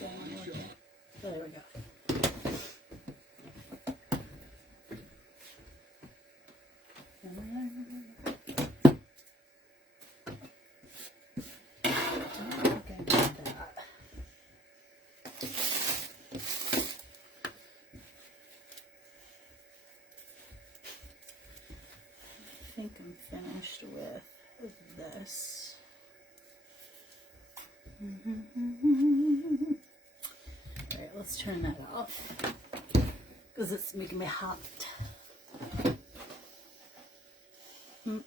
that one right there. There we go. I think I'm finished with this. Alright, let's turn that off because it's making me hot. Okay.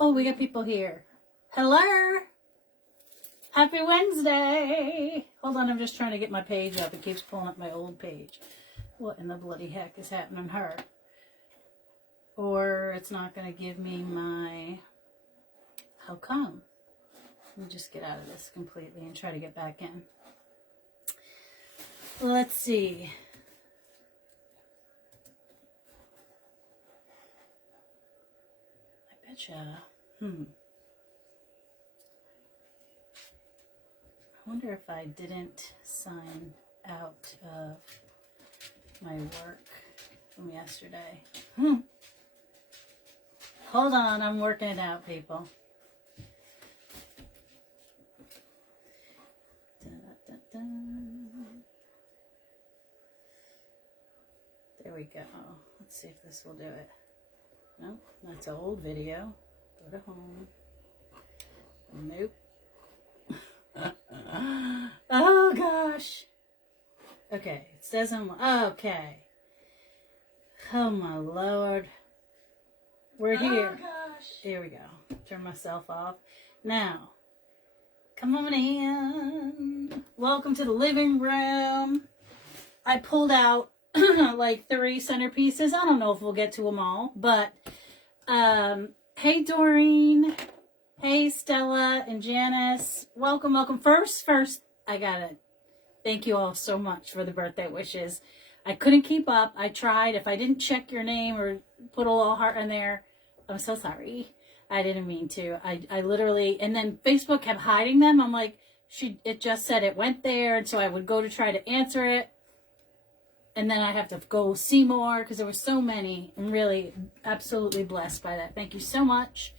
Oh, we got people here. Hello. Happy Wednesday. Hold on, I'm just trying to get my page up. It keeps pulling up my old page. What in the bloody heck is happening to her? Or it's not going to give me my... How come? Let me just get out of this completely and try to get back in. Let's see. I betcha. I wonder if I didn't sign out of my work from yesterday. Hold on, I'm working it out, people. There we go. Let's see if this will do it. Nope, that's an old video. Go to home. Nope. Oh gosh. Okay, it says I'm okay. Oh my Lord. We're here. Oh gosh. Here we go. Turn myself off. Now, come on in. Welcome to the living room. I pulled out like 3 centerpieces. I don't know if we'll get to them all, but hey Doreen. Hey Stella and Janice. Welcome, welcome. First, I gotta thank you all so much for the birthday wishes. I couldn't keep up. I tried. If I didn't check your name or put a little heart in there, I'm so sorry. I didn't mean to. I literally, and then Facebook kept hiding them. I'm like, it just said it went there. And so I would go to try to answer it. And then I have to go see more because there were so many. I'm really absolutely blessed by that. Thank you so much.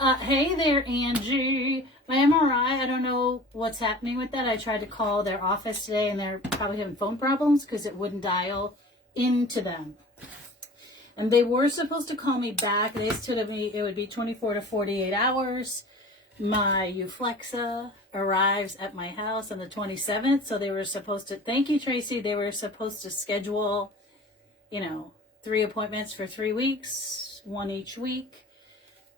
Hey there, Angie. My MRI, I don't know what's happening with that. I tried to call their office today and they're probably having phone problems because it wouldn't dial into them. And they were supposed to call me back. They told me it would be 24 to 48 hours. My Euflexa arrives at my house on the 27th. So they were supposed to, thank you, Tracy. They were supposed to schedule, 3 appointments for 3 weeks, 1 each week.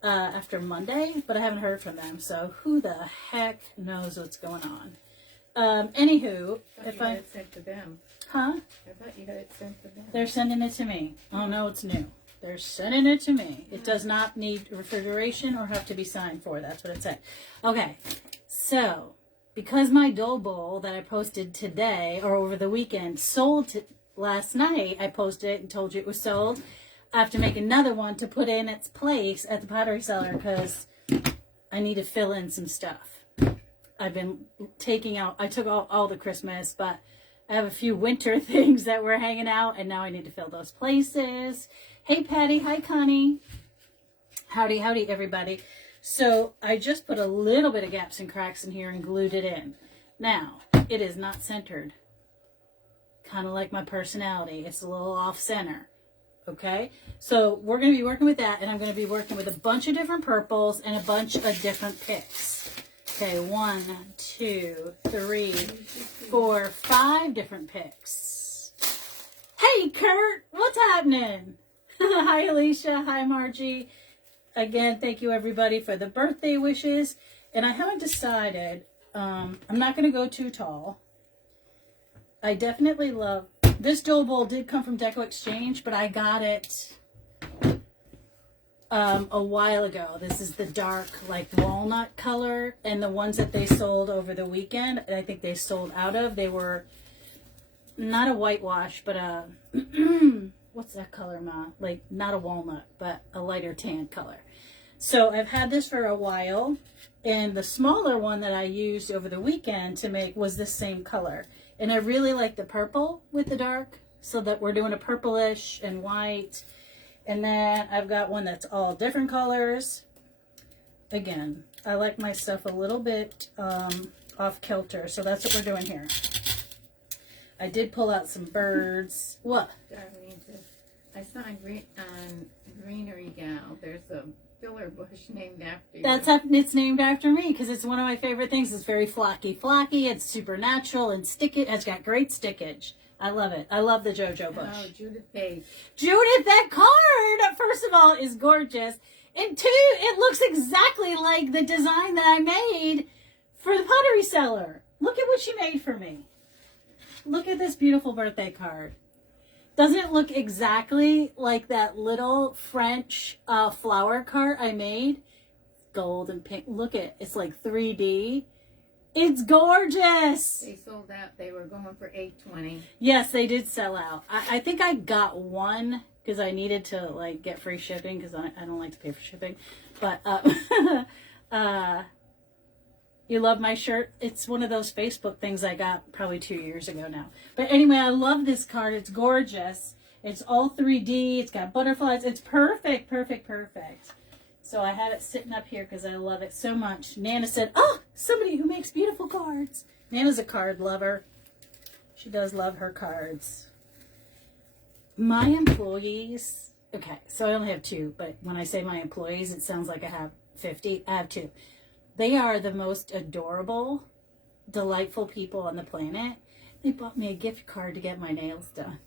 After Monday, but I haven't heard from them, so who the heck knows what's going on. Anywho, if I had it sent to them. Huh? I thought you had it sent to them. They're sending it to me. Oh no, it's new. They're sending it to me. It does not need refrigeration or have to be signed for. That's what it said. Okay, so because my dough bowl that I posted today or over the weekend sold last night, I posted it and told you it was sold. I have to make another one to put in its place at the pottery cellar because I need to fill in some stuff. I've been taking out, I took all the Christmas, but I have a few winter things that were hanging out and now I need to fill those places. Hey Patty, hi Connie. Howdy, howdy everybody. So I just put a little bit of gaps and cracks in here and glued it in. Now, it is not centered. Kind of like my personality. It's a little off center. Okay, so we're going to be working with that, and I'm going to be working with a bunch of different purples and a bunch of different picks. Okay, 1, 2, 3, 4, 5 different picks. Hey, Kurt, what's happening? Hi, Alicia. Hi, Margie. Again, thank you, everybody, for the birthday wishes. And I haven't decided. I'm not going to go too tall. I definitely love... This dough bowl did come from Deco Exchange, but I got it a while ago. This is the dark, like, walnut color. And the ones that they sold over the weekend, I think they sold out of, they were not a whitewash, but a, what's that color, Ma? Like, not a walnut, but a lighter tan color. So I've had this for a while. And the smaller one that I used over the weekend to make was this same color. And I really like the purple with the dark. So that we're doing a purplish and white. And then I've got one that's all different colors. Again, I like my stuff a little bit off kilter. So that's what we're doing here. I did pull out some birds. What? I saw on Greenery Gal, there's a filler bush named after you. It's named after me because it's one of my favorite things. It's very flocky. It's super natural and it's got great stickage. I love it. I love the JoJo bush. Oh, Judith Page. Judith, that card, first of all, is gorgeous. And two, it looks exactly like the design that I made for the pottery seller. Look at what she made for me. Look at this beautiful birthday card. Doesn't it look exactly like that little French flower cart I made? Gold and pink. Look at it. It's like 3D. It's gorgeous. They sold out. They were going for $8.20. Yes, they did sell out. I think I got one because I needed to like get free shipping because I don't like to pay for shipping. But you love my shirt? It's one of those Facebook things I got probably 2 years ago now. But anyway, I love this card. It's gorgeous. It's all 3D. It's got butterflies. It's perfect, perfect, perfect. So I have it sitting up here because I love it so much. Nana said, oh, somebody who makes beautiful cards. Nana's a card lover. She does love her cards. My employees, okay, so I only have two, but when I say my employees, it sounds like I have 50. I have two. They are the most adorable, delightful people on the planet. They bought me a gift card to get my nails done.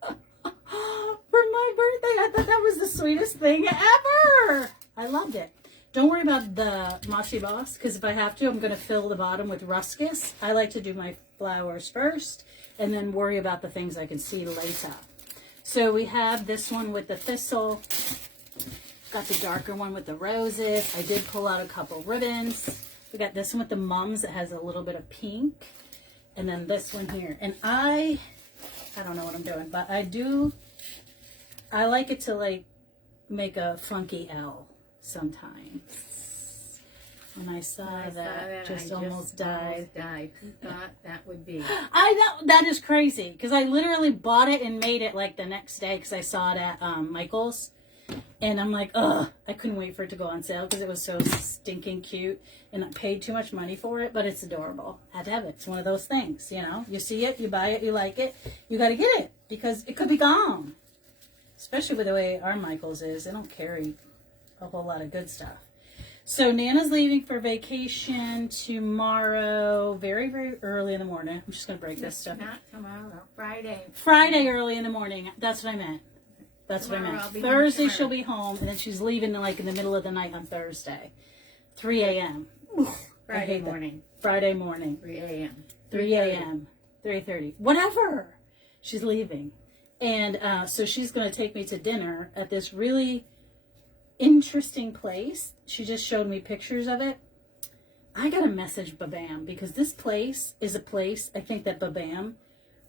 For my birthday. I thought that was the sweetest thing ever. I loved it. Don't worry about the Mossy Boss, because if I have to, I'm going to fill the bottom with Ruscus. I like to do my flowers first, and then worry about the things I can see later. So we have this one with the thistle. Got the darker one with the roses. I did pull out a couple ribbons. We got this one with the mums that has a little bit of pink. And then this one here. And I don't know what I'm doing, but I like it to like make a funky L sometimes. When I saw that, just almost died. Who thought that would be? I know, that is crazy. Because I literally bought it and made it like the next day because I saw it at Michael's. And I'm like, ugh, I couldn't wait for it to go on sale because it was so stinking cute. And I paid too much money for it, but it's adorable. Had to have it. It's one of those things, you know. You see it, you buy it, you like it. You got to get it because it could be gone. Especially with the way our Michael's is. They don't carry a whole lot of good stuff. So Nana's leaving for vacation tomorrow, very, very early in the morning. I'm just going to break this stuff. Not tomorrow, Friday. Friday early in the morning. That's what I meant. That's Tomorrow, what I meant. I'll be Thursday home she'll be home, and then she's leaving like in the middle of the night on Thursday. 3 a.m. Friday morning. Friday morning. 3 a.m. 3 a.m. 3:30. Whatever. She's leaving. And so she's going to take me to dinner at this really interesting place. She just showed me pictures of it. I got to message Babam because this place is a place I think that Babam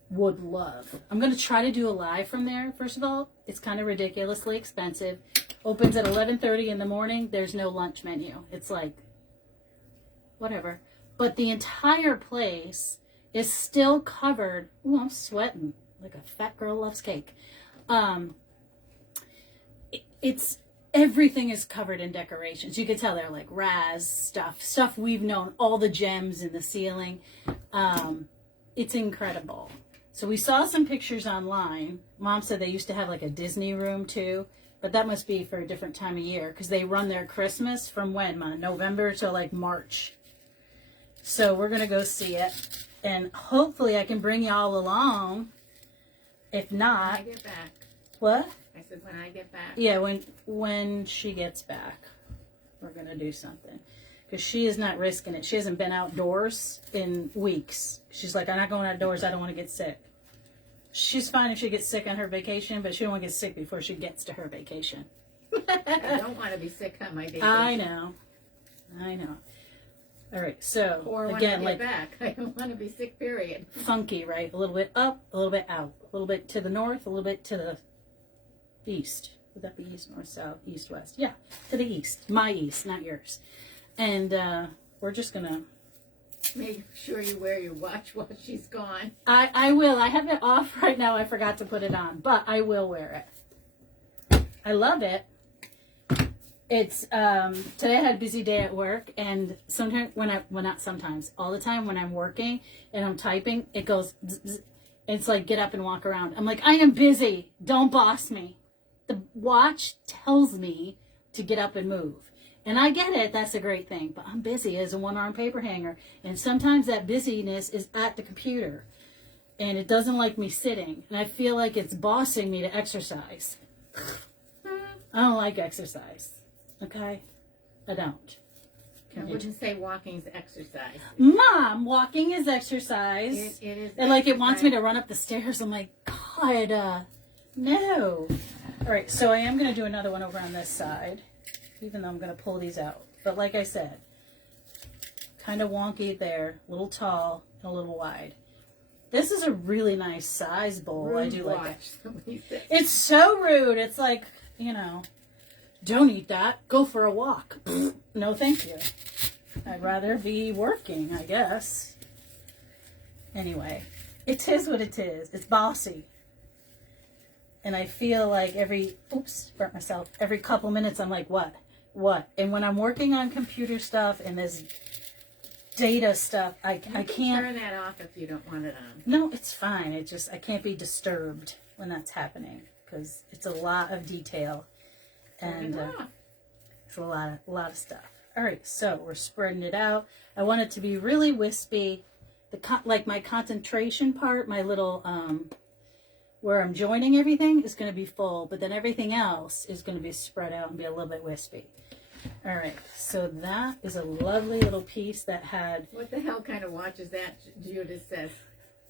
would love. I'm going to try to do a live from there. First of all, it's kind of ridiculously expensive. Opens at 11:30 in the morning. There's no lunch menu. It's like, whatever. But the entire place is still covered. Ooh, I'm sweating like a fat girl loves cake. It's everything is covered in decorations. You can tell they're like Raz stuff we've known, all the gems in the ceiling. It's incredible. So we saw some pictures online. Mom said they used to have like a Disney room too, but that must be for a different time of year because they run their Christmas from when, Ma? November to like March. So we're going to go see it, and hopefully I can bring y'all along. If not, When I get back. What? I said when I get back. Yeah, when she gets back, we're going to do something. Because she is not risking it. She hasn't been outdoors in weeks. She's like, I'm not going outdoors. I don't want to get sick. She's fine if she gets sick on her vacation, but she don't want to get sick before she gets to her vacation. I don't want to be sick on my vacation. I know. All right, so Or when again, I like get back, I don't want to be sick, period. funky, right? A little bit up, a little bit out, a little bit to the north, a little bit to the east. Would that be east, north, south, east, west? Yeah, to the east. My east, not yours. And we're just gonna Make sure you wear your watch while she's gone. I will. I have it off right now. I forgot to put it on, but I will wear it. I love it. It's today I had a busy day at work, and sometimes not sometimes, all the time when I'm working and I'm typing, it goes zzz, zzz. It's like get up and walk around. I'm like, I am busy. Don't boss me. The watch tells me to get up and move. And I get it, that's a great thing, but I'm busy as a one-arm paper hanger. And sometimes that busyness is at the computer. And it doesn't like me sitting. And I feel like it's bossing me to exercise. I don't like exercise. Okay? I don't. I wouldn't say walking's exercise. Mom, walking is exercise. It is. And like it wants me to run up the stairs. I'm like, God, no. All right, so I am going to do another one over on this side. Even though I'm going to pull these out. But like I said, kind of wonky there. A little tall and a little wide. This is a really nice size bowl. Rude I do watch, like it. somebody said. It's so rude. It's like, don't eat that. Go for a walk. No, thank you. I'd rather be working, I guess. Anyway, it is what it is. It's bossy. And I feel like burnt myself. Every couple minutes I'm like, what? And when I'm working on computer stuff and this data stuff, I can't. Turn that off if you don't want it on. No, it's fine. I can't be disturbed when that's happening because it's a lot of detail. And it's a lot of stuff. All right, so we're spreading it out. I want it to be really wispy. Like my concentration part, my little where I'm joining everything is going to be full, but then everything else is going to be spread out and be a little bit wispy. All right, so that is a lovely little piece that had... What the hell kind of watch is that, Judith says?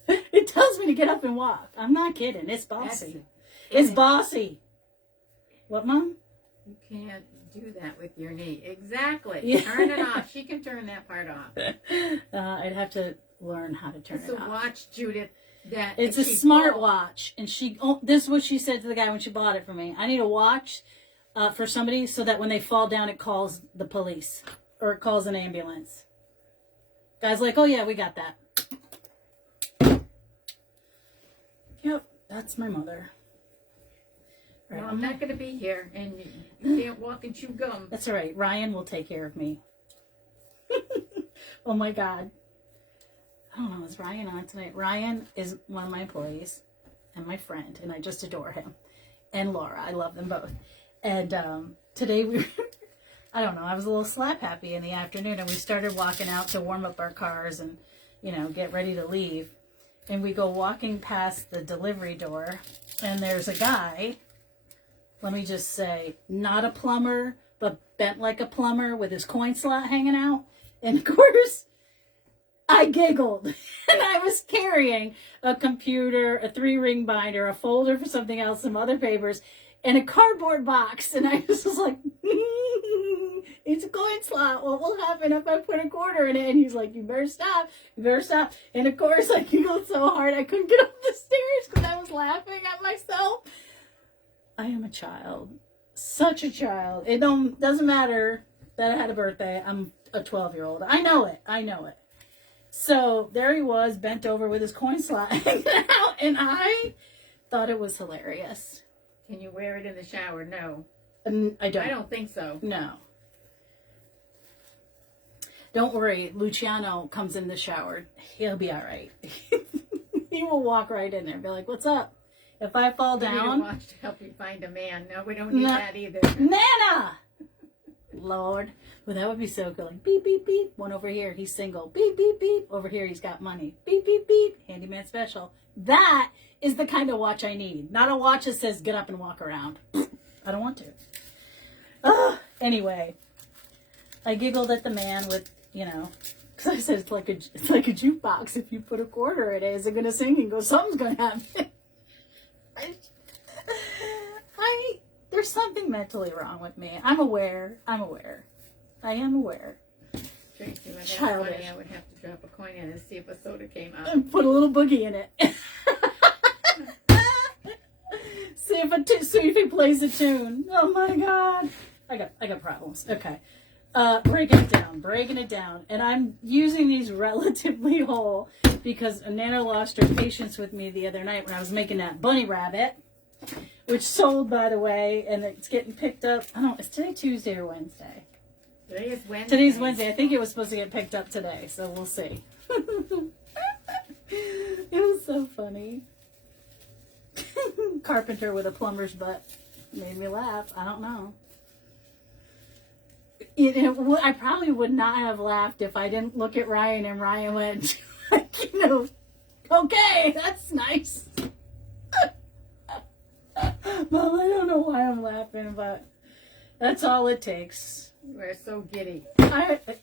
It tells me to get up and walk. I'm not kidding. It's bossy. It's bossy. What, Mom? You can't do that with your knee. Exactly. Yeah. Turn it off. She can turn that part off. I'd have to learn how to turn It's it a off. watch, Judith. It's a smart watch, and this is what she said to the guy when she bought it for me. I need a watch for somebody so that when they fall down, it calls the police or it calls an ambulance. Guy's like, oh yeah, we got that. Yep, that's my mother. Right, well, I'm not going to be here, and you can't walk and chew gum. That's all right. Ryan will take care of me. Oh my God. I don't know, is Ryan on tonight? Ryan is one of my employees and my friend, and I just adore him. And Laura, I love them both. And today I don't know, I was a little slap happy in the afternoon, and we started walking out to warm up our cars and, get ready to leave. And we go walking past the delivery door, and there's a guy, let me just say, not a plumber, but bent like a plumber with his coin slot hanging out. And of course, I giggled, and I was carrying a computer, a 3-ring binder, a folder for something else, some other papers, and a cardboard box. And I was just like, it's a coin slot. What will happen if I put a quarter in it? And he's like, you better stop. You better stop. And of course, I giggled so hard I couldn't get up the stairs because I was laughing at myself. I am a child. Such a child. It doesn't matter that I had a birthday. I'm a 12-year-old. I know it. So there he was, bent over with his coin slot hanging out, and I thought it was hilarious. Can you wear it in the shower? No. I don't. I don't think so. No. Don't worry. Luciano comes in the shower. He'll be all right. He will walk right in there and be like, what's up? If I fall down... We need a watch to help you find a man. No, we don't need that either. Nana! Lord. Well, that would be so cool. Like, beep, beep, beep. One over here, he's single. Beep, beep, beep. Over here, he's got money. Beep, beep, beep. Handyman special. That is the kind of watch I need. Not a watch that says get up and walk around. I don't want to. Anyway, I giggled at the man with, because I said it's like a jukebox. If you put a quarter in it, is it going to sing and go, something's going to happen. There's something mentally wrong with me. I'm aware. I am aware. Tracy, when that's Childish. funny, I would have to drop a coin in and see if a soda came out. And put a little boogie in it. see if it plays a tune. Oh my god. I got problems. Okay. Breaking it down. And I'm using these relatively whole because Nana lost her patience with me the other night when I was making that bunny rabbit, which sold, by the way, and it's getting picked up. I don't know, is today Tuesday or Wednesday? Today is Wednesday. Today's Wednesday. I think it was supposed to get picked up today, so we'll see. It was so funny. Carpenter with a plumber's butt made me laugh. I don't know. I probably would not have laughed if I didn't look at Ryan and Ryan went, like, you know, okay, that's nice. Mom, I don't know why I'm laughing, but that's all it takes. We're so giddy.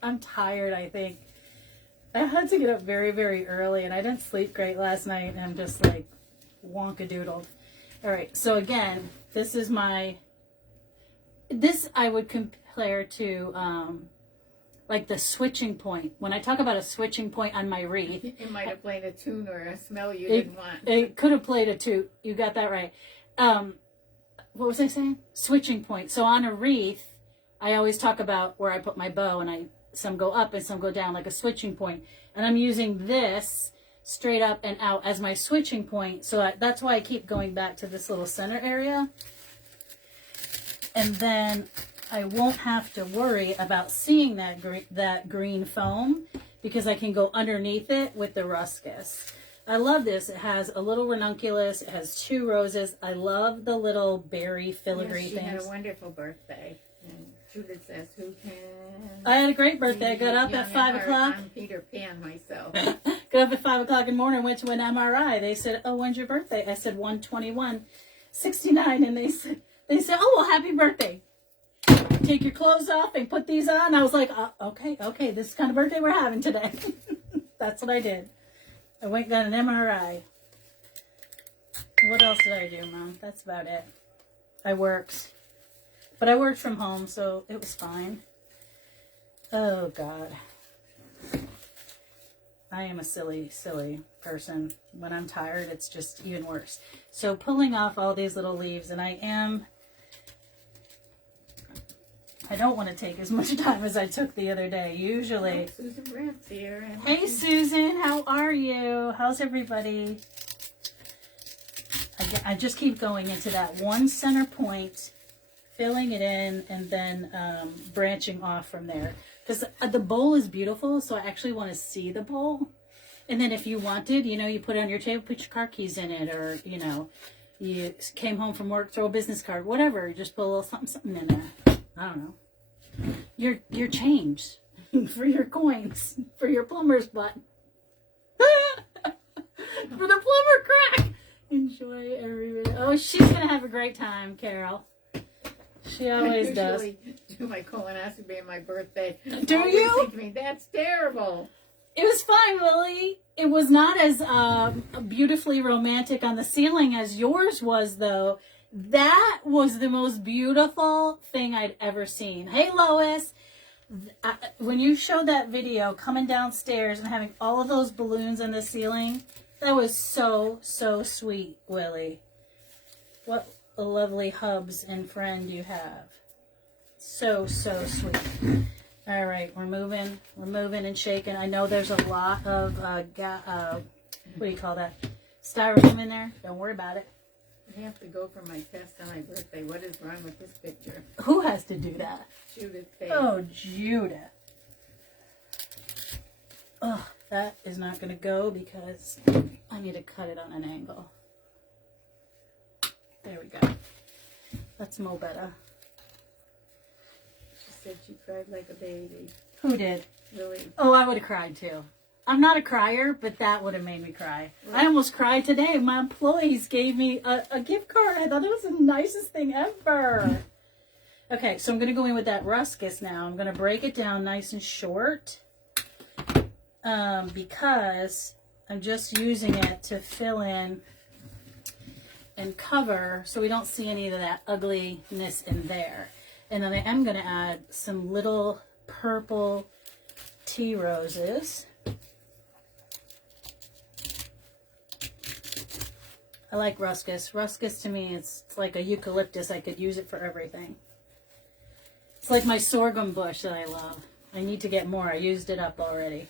I'm tired, I think. I had to get up very, very early, and I didn't sleep great last night, and I'm just like wonkadoodled. All right, so again, this I would compare to like the switching point. When I talk about a switching point on my wreath, It might have played a tune or a smell you didn't want. It could have played a toot. You got that right. What was I saying? Switching point. So on a wreath, I always talk about where I put my bow, and some go up and some go down, like a switching point. And I'm using this straight up and out as my switching point. So that's why I keep going back to this little center area. And then I won't have to worry about seeing that green foam because I can go underneath it with the ruscus. I love this. It has a little ranunculus. It has 2 roses. I love the little berry filigree She had things. a wonderful birthday. And Judith says, who can... I had a great birthday. I got up at 5 o'clock. I'm Peter Pan myself. Got up at 5 o'clock in the morning, went to an MRI. They said, oh, when's your birthday? I said, 1/21/69. And they said, oh, well, happy birthday. Take your clothes off and put these on. I was like, okay, this is the kind of birthday we're having today. That's what I did. I went and got an MRI. What else did I do, Mom? That's about it. I worked. But I worked from home, so it was fine. Oh, God. I am a silly, silly person. When I'm tired, it's just even worse. So pulling off all these little leaves, and I don't want to take as much time as I took the other day. Usually. Oh, Susan Brandt's here. Hey, Susan. How are you? How's everybody? I just keep going into that one center point, filling it in, and then branching off from there. Because the bowl is beautiful, so I actually want to see the bowl. And then if you wanted, you put it on your table, put your car keys in it, or, you came home from work, throw a business card, whatever. Just put a little something in there. I don't know. Your change for your coins, for your plumber's butt. For the plumber crack. Enjoy everybody. Oh, she's going to have a great time, Carol. She always does. I do my colonoscopy on my birthday. Do you? Think to me, that's terrible. It was fine, Lily. It was not as beautifully romantic on the ceiling as yours was, though. That was the most beautiful thing I'd ever seen. Hey, Lois. When you showed that video coming downstairs and having all of those balloons on the ceiling, that was so, so sweet, Willie. What a lovely hubs and friend you have. So, so sweet. All right, we're moving and shaking. I know there's a lot of, what do you call that? Styrofoam in there. Don't worry about it. I have to go for my test on my birthday. What is wrong with this picture? Who has to do that? Judith. Oh, Judith. Oh, that is not going to go because I need to cut it on an angle. There we go. That's more better. She said she cried like a baby. Who did? Really? Oh, I would have cried too. I'm not a crier, but that would have made me cry. Right. I almost cried today. My employees gave me a gift card. I thought it was the nicest thing ever. Okay, so I'm going to go in with that ruscus now. I'm going to break it down nice and short because I'm just using it to fill in and cover so we don't see any of that ugliness in there. And then I am going to add some little purple tea roses. I like ruscus. Ruscus to me, it's like a eucalyptus. I could use it for everything. It's like my sorghum bush that I love. I need to get more. I used it up already.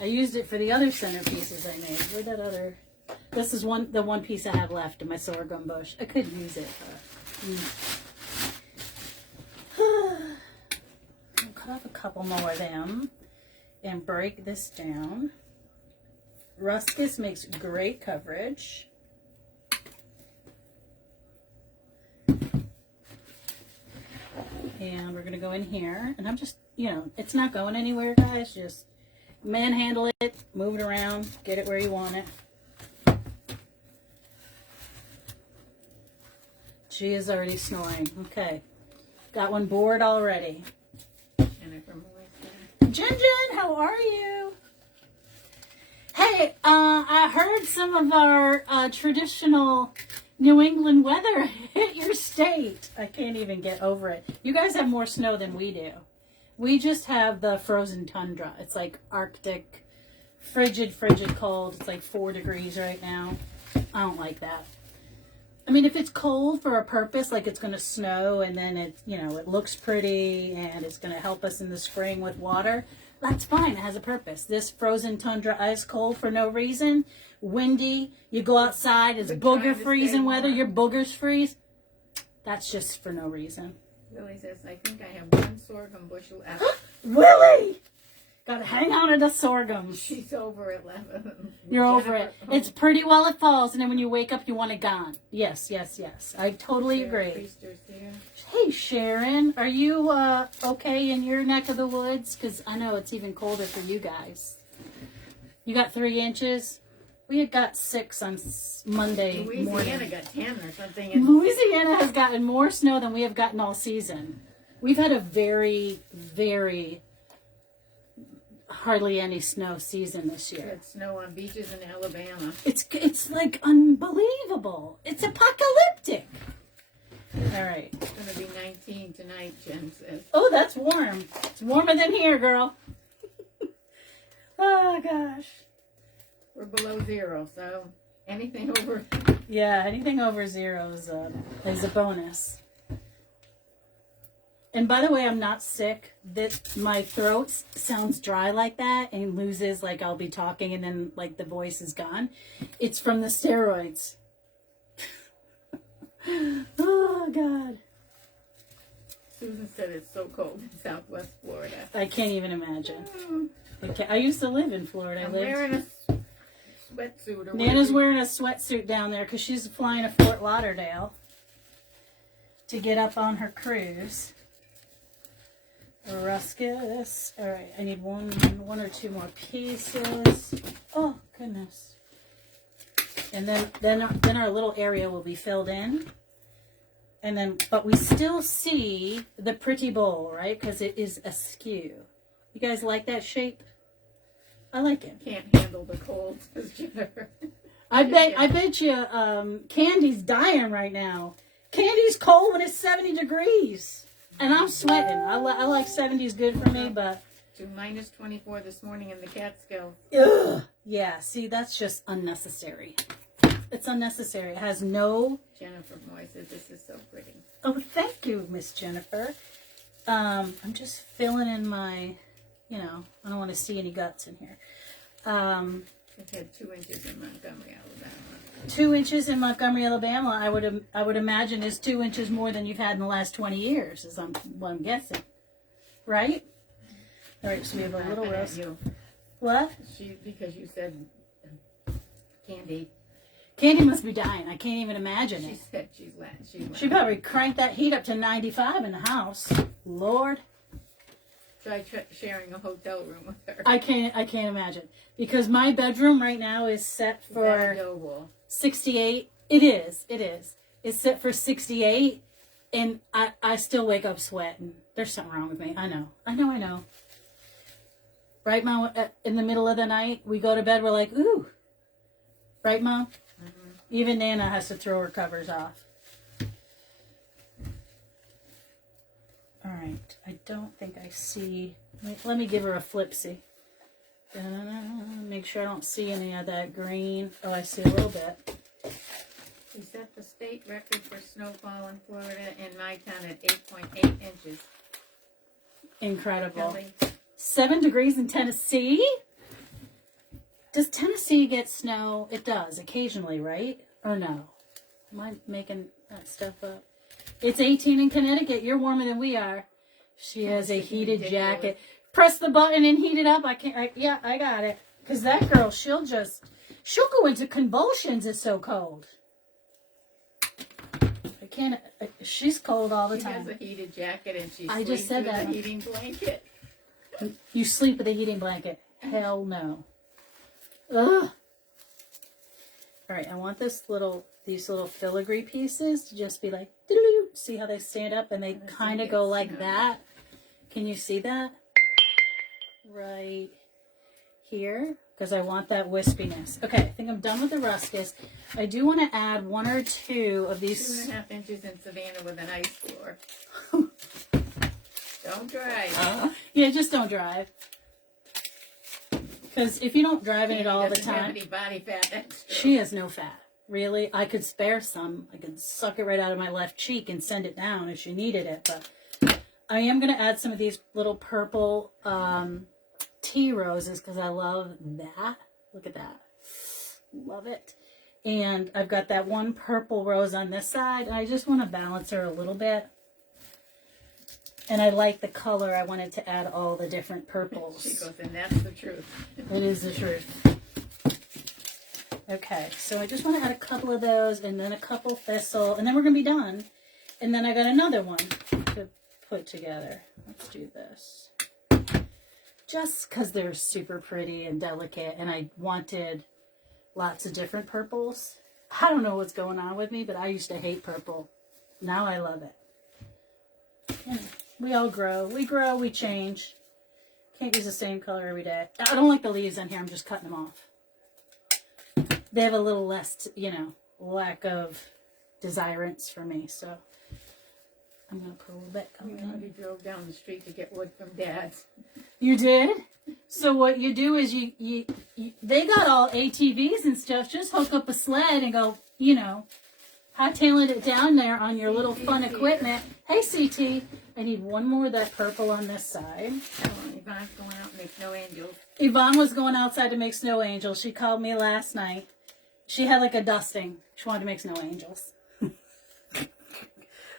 I used it for the other centerpieces I made. Where'd that other... This is the one piece I have left in my sorghum bush. I could use it, but... I'll cut off a couple more of them and break this down. Ruscus makes great coverage. And we're going to go in here. And I'm just, it's not going anywhere, guys. Just manhandle it, move it around, get it where you want it. She is already snoring. Okay. Got one bored already. Jen, how are you? Hey, I heard some of our traditional New England weather hit your state. I can't even get over it. You guys have more snow than we do. We just have the frozen tundra. It's like Arctic, frigid cold. It's like 4 degrees right now. I don't like that. I mean, if it's cold for a purpose, like it's going to snow and then it, it looks pretty and it's going to help us in the spring with water, that's fine. It has a purpose. This frozen tundra, ice cold for no reason, windy, you go outside, it's booger freezing weather, your boogers freeze. That's just for no reason. Lily says, I think I have 1 sorghum bushel left. Willie! Gotta hang on to the sorghum. She's over 11. You're over it. It's pretty while it falls, and then when you wake up, you want it gone. Yes. I totally agree. Hey, Sharon, are you okay in your neck of the woods? Because I know it's even colder for you guys. You got 3 inches? We had got 6 on Monday morning. Louisiana got 10 or something. Louisiana has gotten more snow than we have gotten all season. We've had a very, very... hardly any snow season this year. It's snow on beaches in Alabama. It's like unbelievable. It's apocalyptic. All right. It's going to be 19 tonight, Jen says. Oh, that's warm. It's warmer than here, girl. Oh, gosh. We're below 0, so anything over... Yeah, anything over 0 is a bonus. And by the way, I'm not sick. My throat sounds dry like that and loses, like I'll be talking and then like the voice is gone. It's from the steroids. Oh, God. Susan said it's so cold in Southwest Florida. I can't even imagine. I used to live in Florida. I'm wearing a sweatsuit. Or Nana's wearing a sweatsuit down there because she's flying to Fort Lauderdale to get up on her cruise. Ruscus. All right, I need one or 2 more pieces. Oh goodness! And then our little area will be filled in, but we still see the pretty bowl, right? Because it is askew. You guys like that shape? I like it. Can't handle the cold, says Jennifer. I bet you Candy's dying right now. Candy's cold when it's 70 degrees. And I'm sweating. I like 70s good for me, but... To minus 24 this morning in the Catskills. Ugh. Yeah, see, that's just unnecessary. It's unnecessary. It has no... Jennifer Moy said this is so pretty. Oh, thank you, Miss Jennifer. I'm just filling in my... I don't want to see any guts in here. It had 2 inches in Montgomery, Alabama. 2 inches in Montgomery, Alabama, I would imagine is 2 inches more than you've had in the last 20 years, is what I'm guessing. Right? All right, so we have a little roast. What? Because you said Candy. Candy must be dying. I can't even imagine it. She said she's laughing. She probably cranked that heat up to 95 in the house. Lord. Try sharing a hotel room with her. I can't imagine. Because my bedroom right now is set for 68. It is. It's set for 68. And I still wake up sweating. There's something wrong with me. I know. Right, Mom? In the middle of the night, we go to bed, we're like, ooh. Right, Mom? Even Nana has to throw her covers off. All right. I don't think I see. Let me give her a flipsy. Make sure I don't see any of that green. Oh, I see a little bit. We set the state record for snowfall in Florida in my town at 8.8 inches. Incredible. Kelly. 7 degrees in Tennessee? Does Tennessee get snow? It does, occasionally, right? Or no? Am I making that stuff up? It's 18 in Connecticut. You're warmer than we are. She has a heated jacket. Press the button and heat it up. I can't. Yeah, I got it. Because that girl, she'll go into convulsions. It's so cold. I can't. She's cold all the time. She has a heated jacket and she I sleeps just said with that. a heating blanket. You sleep with a heating blanket. Hell no. Ugh. All right, I want these little filigree pieces to just be like, doo-doo-doo. See how they stand up and they kind of go like that? Can you see that? Right here, because I want that wispiness. Okay, I think I'm done with the ruscus. I do want to add 1 or 2 of these. 2.5 inches in Savannah with an ice floor. Don't drive. Yeah, just don't drive. Because if you don't drive in it all the time, have any body fat extra. she has no fat. Really, I could spare some. I could suck it right out of my left cheek and send it down if she needed it. But I am going to add some of these little purple tea roses because I love that. Look at that. Love it. And I've got that one purple rose on this side. And I just want to balance her a little bit. And I like the color. I wanted to add all the different purples. She goes, and that's the truth. It is the truth. Okay, so I just want to add a couple of those and then a couple thistle. And then we're going to be done. And then I got another one to put together. Let's do this. Just because they're super pretty and delicate. And I wanted lots of different purples. I don't know what's going on with me, but I used to hate purple. Now I love it. And we all grow. We grow, we change. Can't use the same color every day. I don't like the leaves on here. I'm just cutting them off. They have a little less, lack of desirance for me. So I'm going to put a little bit coming in. We drove down the street to get wood from Dad's. You did? So what you do is you they got all ATVs and stuff. Just hook up a sled and go, hightailing it down there on your little fun equipment. Hey, CT, I need one more of that purple on this side. Oh, Yvonne's going out and make snow angels. Yvonne was going outside to make snow angels. She called me last night. She had like a dusting. She wanted to make snow angels.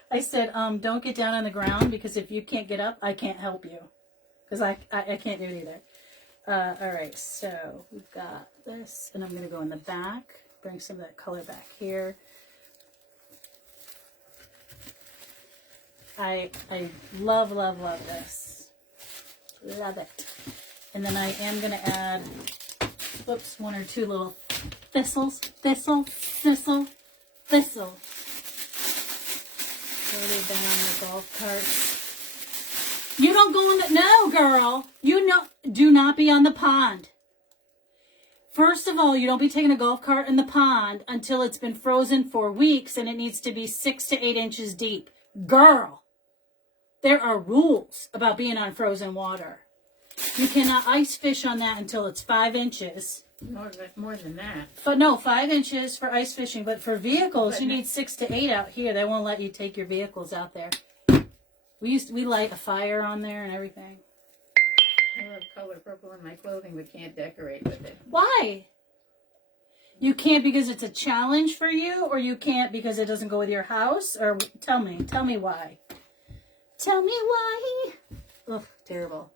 I said, don't get down on the ground because if you can't get up, I can't help you. Because I can't do it either. All right, so we've got this. And I'm going to go in the back. Bring some of that color back here. I love, love, love this. Love it. And then I am going to add, 1 or 2 little thistles. Thistle. Where they've been on the golf cart. You don't go on the, no, girl. Do not be on the pond. First of all, you don't be taking a golf cart in the pond until it's been frozen for weeks and it needs to be 6 to 8 inches deep. Girl, there are rules about being on frozen water. You cannot ice fish on that until it's 5 inches. More than that. But no, 5 inches for ice fishing. But for vehicles, you need 6 to 8 out here. They won't let you take your vehicles out there. We light a fire on there and everything. I love color purple in my clothing, but can't decorate with it. Why? You can't because it's a challenge for you, or you can't because it doesn't go with your house? Or tell me why. Tell me why. Ugh, terrible.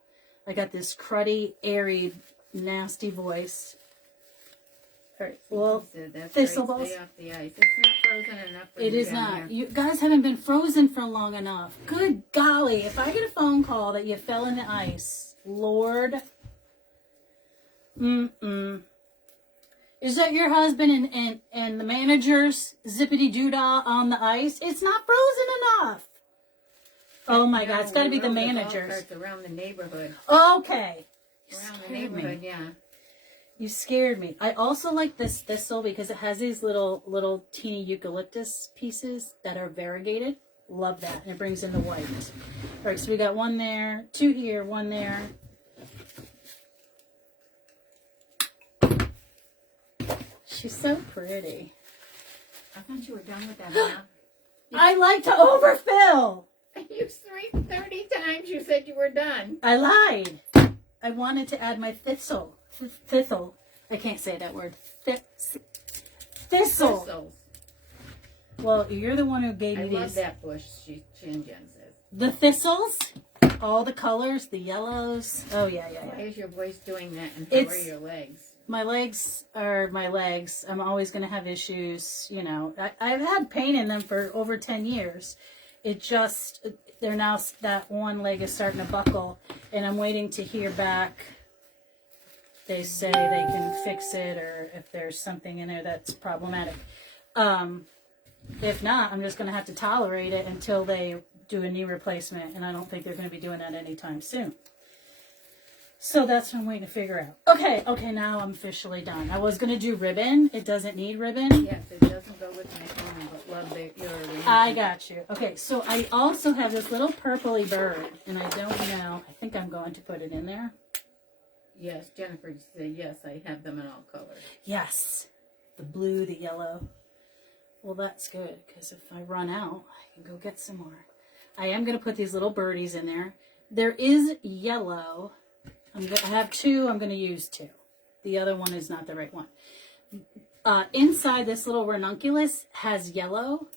I got this cruddy, airy, nasty voice. All right, well, thistle balls. Stay off the ice. It's not frozen enough for you. It is not. You guys haven't been frozen for long enough. Good golly. If I get a phone call that you fell in the ice, Lord. Is that your husband and the manager's zippity-doo-dah on the ice? It's not frozen enough. Oh, my God. It's got to be the manager's. Around the neighborhood. Okay. Around the neighborhood, yeah. You scared me. I also like this thistle because it has these little teeny eucalyptus pieces that are variegated. Love that. And it brings in the white. All right, so we got one there, two here, one there. She's so pretty. I thought you were done with that map. I like to overfill. You 30 times you said you were done. I lied. I wanted to add my thistle. Thistle. I can't say that word. Thistle. Thistles. Well, you're the one who gave I me love these. that bush, Jen says. The thistles, all the colors, the yellows. Oh, yeah. Why is your voice doing that, and how are your legs? My legs are my legs. I'm always going to have issues. You know, I've had pain in them for over 10 years. It just, they're now, that one leg is starting to buckle, and I'm waiting to hear back. They say they can fix it, or if there's something in there that's problematic. If not, I'm just going to have to tolerate it until they do a knee replacement, and I don't think they're going to be doing that anytime soon. So that's what I'm waiting to figure out. Okay, now I'm officially done. I was going to do ribbon. It doesn't need ribbon. Yes, it doesn't go with my phone, but love your I got you. Okay, so I also have this little purpley bird, and I don't know. I think I'm going to put it in there. Yes, Jennifer said yes, I have them in all colors. Yes, the blue, the yellow. Well, that's good, because if I run out, I can go get some more. I am going to put these little birdies in there. There is yellow. I have two. I'm going to use two. The other one is not the right one. Inside this little ranunculus has yellow.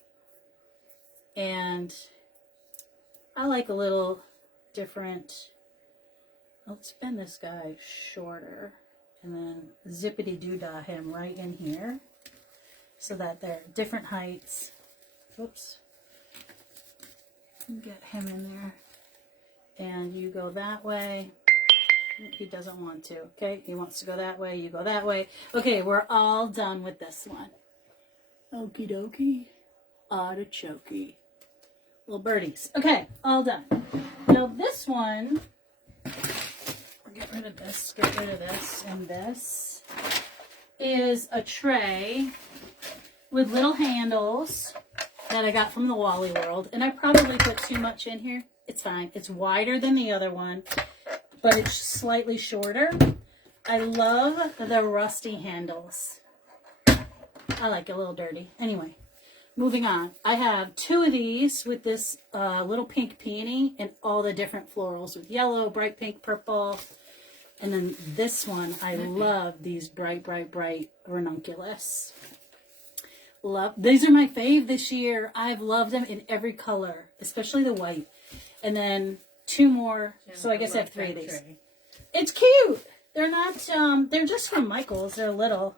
And I like a little different. Let's bend this guy shorter. And then zippity-doo-dah him right in here. So that they're different heights. Oops. Get him in there. And you go that way. He doesn't want to. Okay, he wants to go that way. You go that way. Okay, we're all done with this one. Okie dokie. Artichoke. Little birdies. Okay, all done. Now this one, get rid of this, and this is a tray with little handles that I got from the Wally World. And I probably put too much in here. It's fine. It's wider than the other one, but it's slightly shorter. I love the rusty handles. I like it a little dirty. Anyway, moving on. I have two of these with this little pink peony and all the different florals with yellow, bright pink, purple. And then this one, I love these bright ranunculus. Love. These are my fave this year. I've loved them in every color, especially the white. And then two more. So I guess I have three of these. It's cute. They're not, they're just from Michael's. They're little.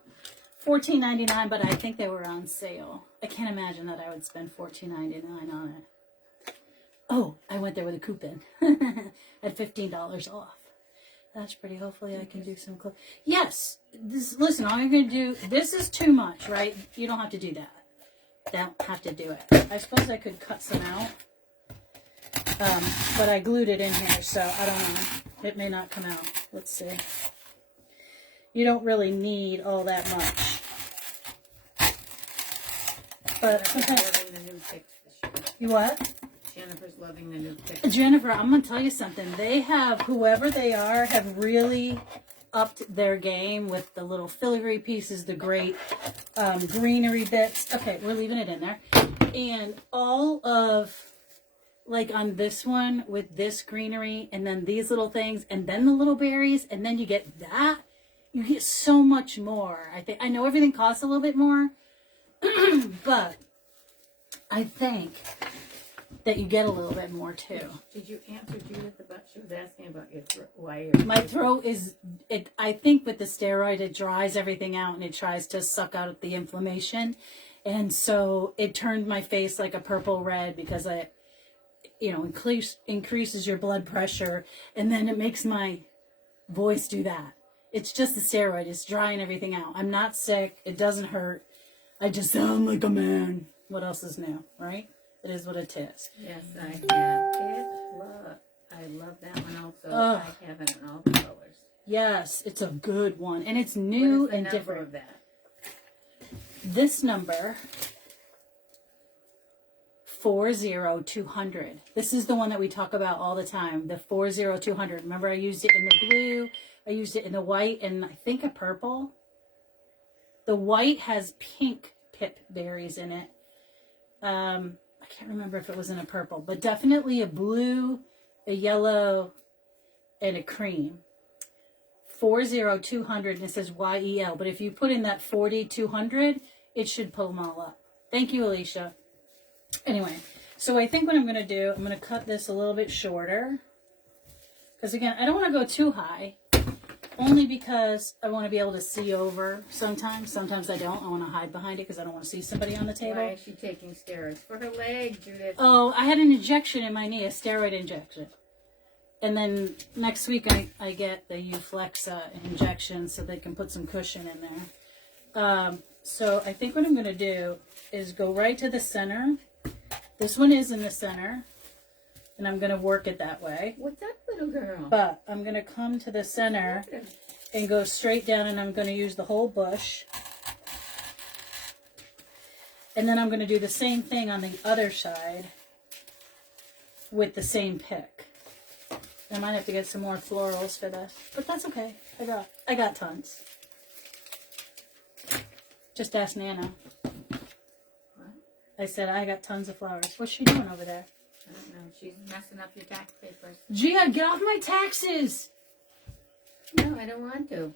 $14.99, but I think they were on sale. I can't imagine that I would spend $14.99 on it. Oh, I went there with a coupon. At $15 off. That's pretty. Hopefully I can do some clothes. Yes. Listen, all you're going to do, this is too much, right? You don't have to do that. Don't have to do it. I suppose I could cut some out. But I glued it in here, so I don't know. It may not come out. Let's see. You don't really need all that much. But sometimes... You what? Jennifer's loving the new picture. Jennifer, I'm going to tell you something. They have, whoever they are, have really upped their game with the little filigree pieces, the great greenery bits. Okay, we're leaving it in there. And all of, like on this one with this greenery and then these little things and then the little berries and then you get that, you get so much more. I know everything costs a little bit more, but I think that you get a little bit more too. Did you answer Judith about, she was asking about your throat, why my throat is, I think with the steroid, it dries everything out and it tries to suck out the inflammation. And so it turned my face like a purple red because increases your blood pressure. And then it makes my voice do that. It's just the steroid. It's drying everything out. I'm not sick. It doesn't hurt. I just sound like a man. What else is new, right? It is what it is. Yes, I have it. I love that one also. I have it in all the colors. Yes, it's a good one. And it's What new is the and number different. of that? This number, 40200. This is the one that we talk about all the time, the 40200. Remember, I used it in the blue, I used it in the white, and I think a purple. The white has pink pip berries in it. I can't remember if it was in a purple, but definitely a blue, a yellow, and a cream. 40200, and it says YEL. But if you put in that 40200, it should pull them all up. Thank you, Alicia. Anyway, so I think what I'm going to do, I'm going to cut this a little bit shorter. Because again, I don't want to go too high. Only because I want to be able to see over sometimes. Sometimes I don't. I want to hide behind it because I don't want to see somebody on the table. Why is she taking steroids? For her leg, Judith. Oh, I had an injection in my knee, a steroid injection. And then next week I get the Uflexa injection so they can put some cushion in there. So I think what I'm going to do is go right to the center. This one is in the center. And I'm going to work it that way. What's up, little girl? But I'm going to come to the center and go straight down, and I'm going to use the whole bush. And then I'm going to do the same thing on the other side with the same pick. I might have to get some more florals for this, but that's okay. I got tons. Just ask Nana. What? I said I got tons of flowers. What's she doing over there? I don't know. She's messing up your tax papers. Gia, get off my taxes! No, I don't want to.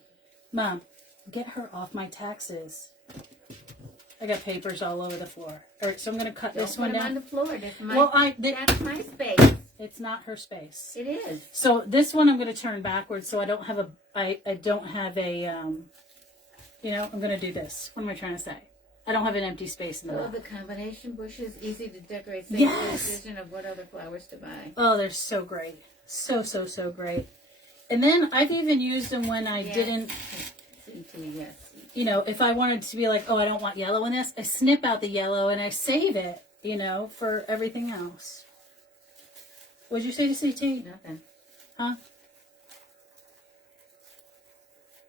Mom, get her off my taxes. I got papers all over the floor. All right, so I'm going to cut this one down. On the floor. That's my, Well, that's my space. It's not her space. It is. So this one I'm going to turn backwards so I don't have a, I don't have a, you know, I'm going to do this. What am I trying to say? I don't have an empty space in the Oh, back. the combination bushes, easy to decorate. Same Yes! decision of what other flowers to buy. Oh, they're so great. So great. And then I've even used them when I didn't, Yes. you know, if I wanted to be like, oh, I don't want yellow in this, I snip out the yellow and I save it, you know, for everything else. What'd you say to CT? Nothing. Huh?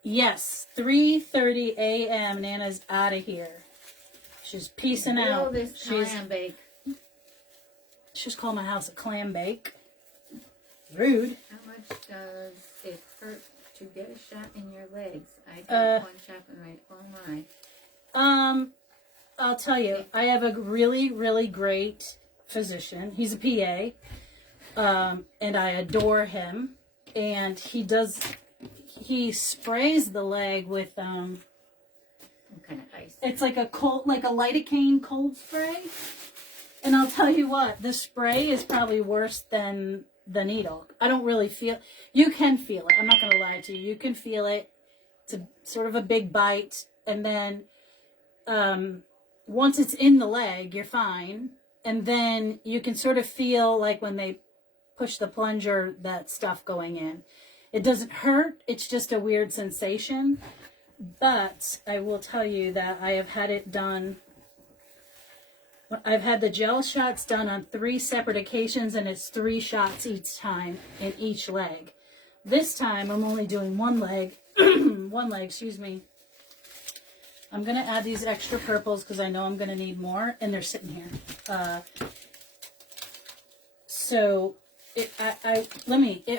Yes, 3:30 a.m. Nana's out of here. She's peacing out. This clam bake. She's calling my house a clam bake. Rude. How much does it hurt to get a shot in your legs? I got one shot in my, oh my. I'll tell you, I have a really great physician. He's a PA, and I adore him. And he sprays the leg with, What kind of ice? it's like a lidocaine cold spray. And I'll tell you what, the spray is probably worse than the needle. I don't really feel, you can feel it. I'm not going to lie to you. You can feel it. It's a sort of a big bite. And then, once it's in the leg, you're fine. And then you can sort of feel like when they push the plunger, that stuff going in. It doesn't hurt. It's just a weird sensation. But I will tell you that I have had it done. I've had the gel shots done on 3 separate occasions, and it's 3 shots each time in each leg. This time I'm only doing one leg. One leg, excuse me. I'm going to add these extra purples because I know I'm going to need more, and they're sitting here. So it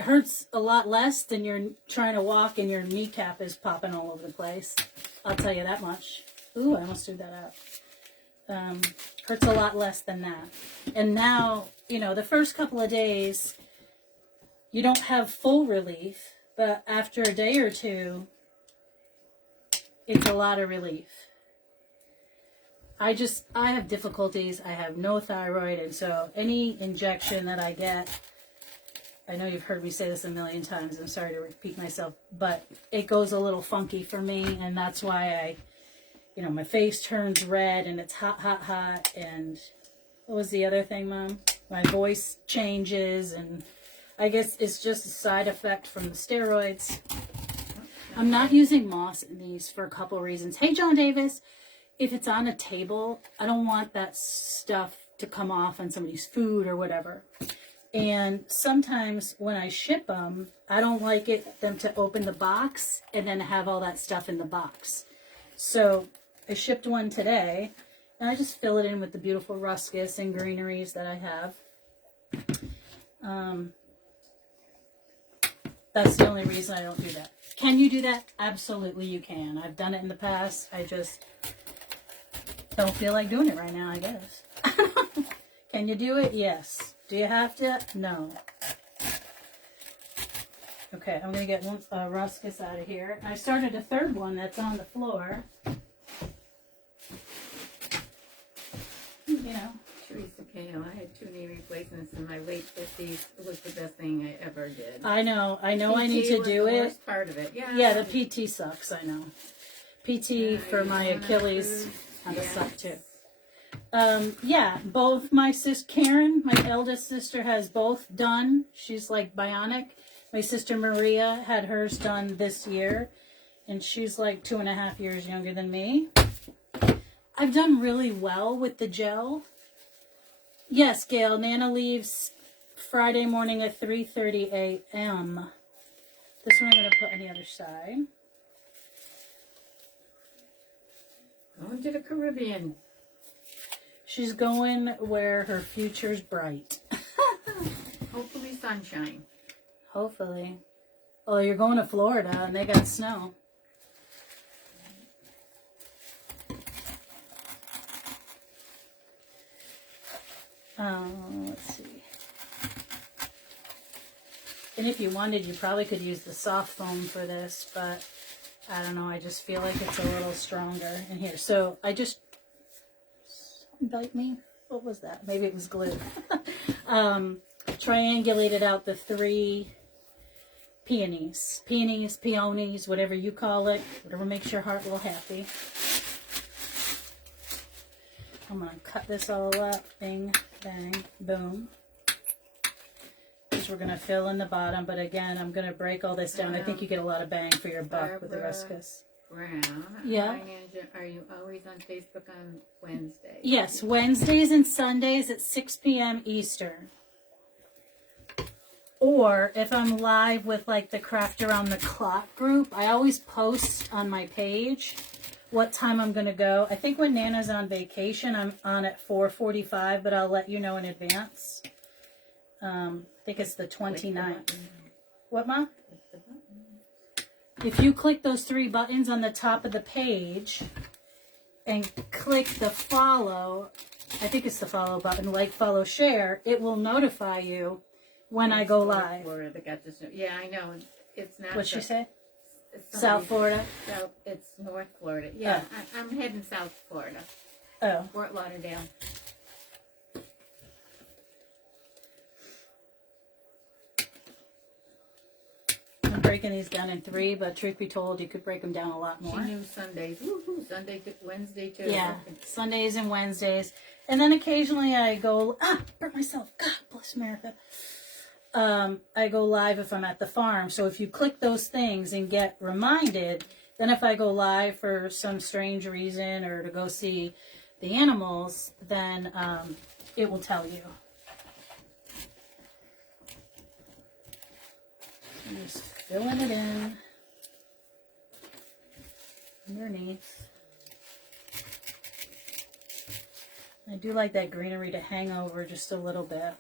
hurts a lot less than you're trying to walk and your kneecap is popping all over the place. I'll tell you that much. Ooh, I almost threw that out. Hurts a lot less than that. And now, you know, the first couple of days, you don't have full relief, but after a day or two, it's a lot of relief. I have difficulties. I have no thyroid, and so any injection that I get, I know you've heard me say this a million times, I'm sorry to repeat myself, but it goes a little funky for me, and that's why my face turns red, and it's hot, and what was the other thing, Mom? My voice changes, and I guess it's just a side effect from the steroids. I'm not using moss in these for a couple reasons. Hey, John Davis, if it's on a table, I don't want that stuff to come off on somebody's food or whatever. And sometimes when I ship them, I don't like them to open the box and then have all that stuff in the box. So I shipped one today, and I just fill it in with the beautiful ruscus and greeneries that I have. That's the only reason I don't do that. Can you do that? Absolutely you can. I've done it in the past. I just don't feel like doing it right now, I guess. Can you do it? Yes. Do you have to? No. Okay, I'm going to get one ruscus out of here. I started a third one that's on the floor. You know. Teresa Kale, I had 2 knee replacements in my late 50s. It was the best thing I ever did. I know I need to do was the it. worst part of it. Yeah. Yeah, the PT sucks, I know. PT for my Achilles kind of sucked too. Yeah, both my Karen, my eldest sister, has both done. She's like bionic. My sister Maria had hers done this year, and she's like 2.5 years younger than me. I've done really well with the gel. Yes, Gail, Nana leaves Friday morning at 3:30 a.m. This one I'm going to put on the other side. Going to the Caribbean. She's going where her future's bright. Hopefully sunshine. Hopefully. Oh, you're going to Florida and they got snow. Let's see. And if you wanted, you probably could use the soft foam for this, but I don't know. I just feel like it's a little stronger in here. So I just... Bite me? What was that? Maybe it was glue. Triangulated out the 3 peonies. Peonies, whatever you call it. Whatever makes your heart a little happy. I'm going to cut this all up. Bing, bang, boom. Because we're going to fill in the bottom. But again, I'm going to break all this down. I think you get a lot of bang for your buck with the ruscus. Brown. Yeah. Are you always on Facebook on Wednesdays? Yes, Wednesdays and Sundays at 6 p.m. Eastern. Or if I'm live with like the Craft Around the Clock group, I always post on my page what time I'm going to go. I think when Nana's on vacation, I'm on at 4:45, but I'll let you know in advance. I think it's the 29th. What, Ma? If you click those 3 buttons on the top of the page and click the follow, I think it's the follow button, like, follow, share, it will notify you when I go live. Florida got this. Yeah, I know. It's not. What'd she say? South Florida? South, it's North Florida. Yeah, I'm heading South Florida. Oh. Fort Lauderdale. I'm breaking these down in 3, but truth be told, you could break them down a lot more. She knew Sundays. Woo-hoo, Sunday to Wednesday too. Yeah, Sundays and Wednesdays. And then occasionally I go, burnt myself. God bless America. I go live if I'm at the farm. So if you click those things and get reminded, then if I go live for some strange reason or to go see the animals, then it will tell you. I'm just filling it in underneath. I do like that greenery to hang over just a little bit.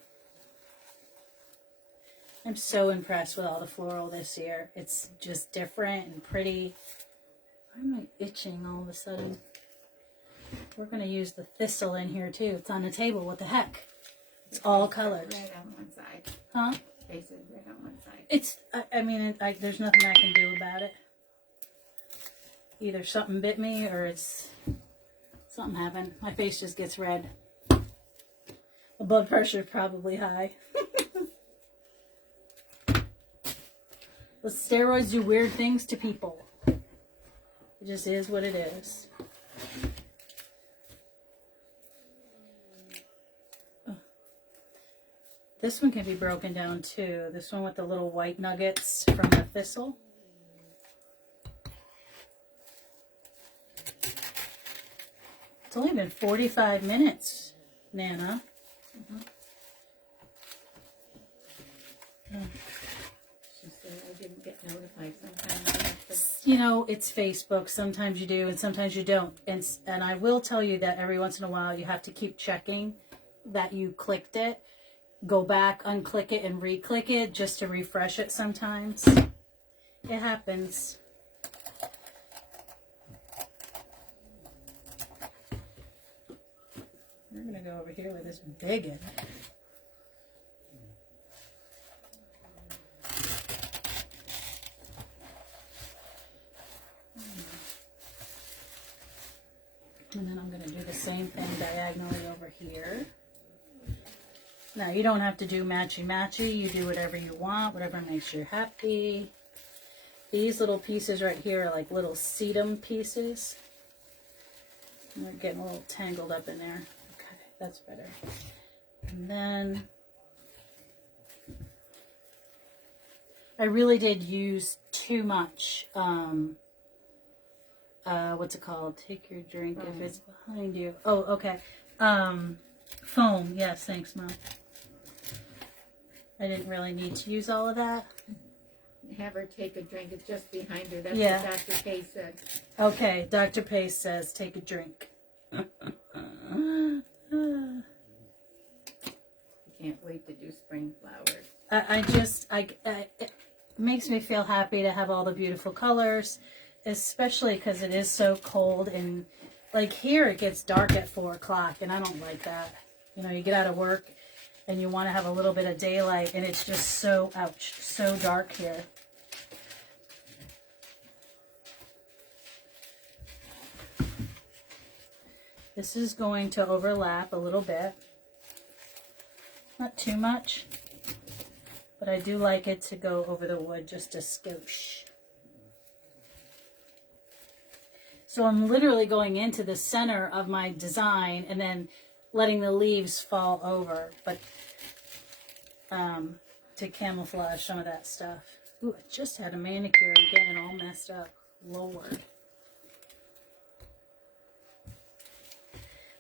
I'm so impressed with all the floral this year. It's just different and pretty. Why am I itching all of a sudden? We're going to use the thistle in here too. It's on the table. What the heck? It's all colors. Red on one side. Huh? Faces red on one side. It's, I mean, there's nothing I can do about it. Either something bit me or it's something happened. My face just gets red. The blood pressure is probably high. The steroids do weird things to people. It just is what it is. This one can be broken down too. This one with the little white nuggets from the thistle. It's only been 45 minutes, Nana. She said I didn't get notified. Sometimes I have to... You know, it's Facebook. Sometimes you do and sometimes you don't. And I will tell you that every once in a while you have to keep checking that you clicked it. Go back, unclick it, and re-click it just to refresh it sometimes. It happens. We're going to go over here with this bigot. And then I'm going to do the same thing diagonally over here. Now, you don't have to do matchy-matchy. You do whatever you want, whatever makes you happy. These little pieces right here are like little sedum pieces. And they're getting a little tangled up in there. Okay, that's better. And then I really did use too much, what's it called? Take your drink if it's behind you. Oh, okay. Foam. Yes, thanks, Mom. I didn't really need to use all of that. Have her take a drink. It's just behind her. That's Yeah. what Dr. K said. Okay, Dr. Pace says take a drink. I can't wait to do spring flowers. It makes me feel happy to have all the beautiful colors, especially because it is so cold. And like here, it gets dark at 4 o'clock, and I don't like that. You know, you get out of work and you want to have a little bit of daylight, and it's just so, ouch, so dark here. This is going to overlap a little bit. Not too much, but I do like it to go over the wood just a skosh. So I'm literally going into the center of my design and then letting the leaves fall over, but to camouflage some of that stuff. Ooh, I just had a manicure and getting it all messed up. Lord.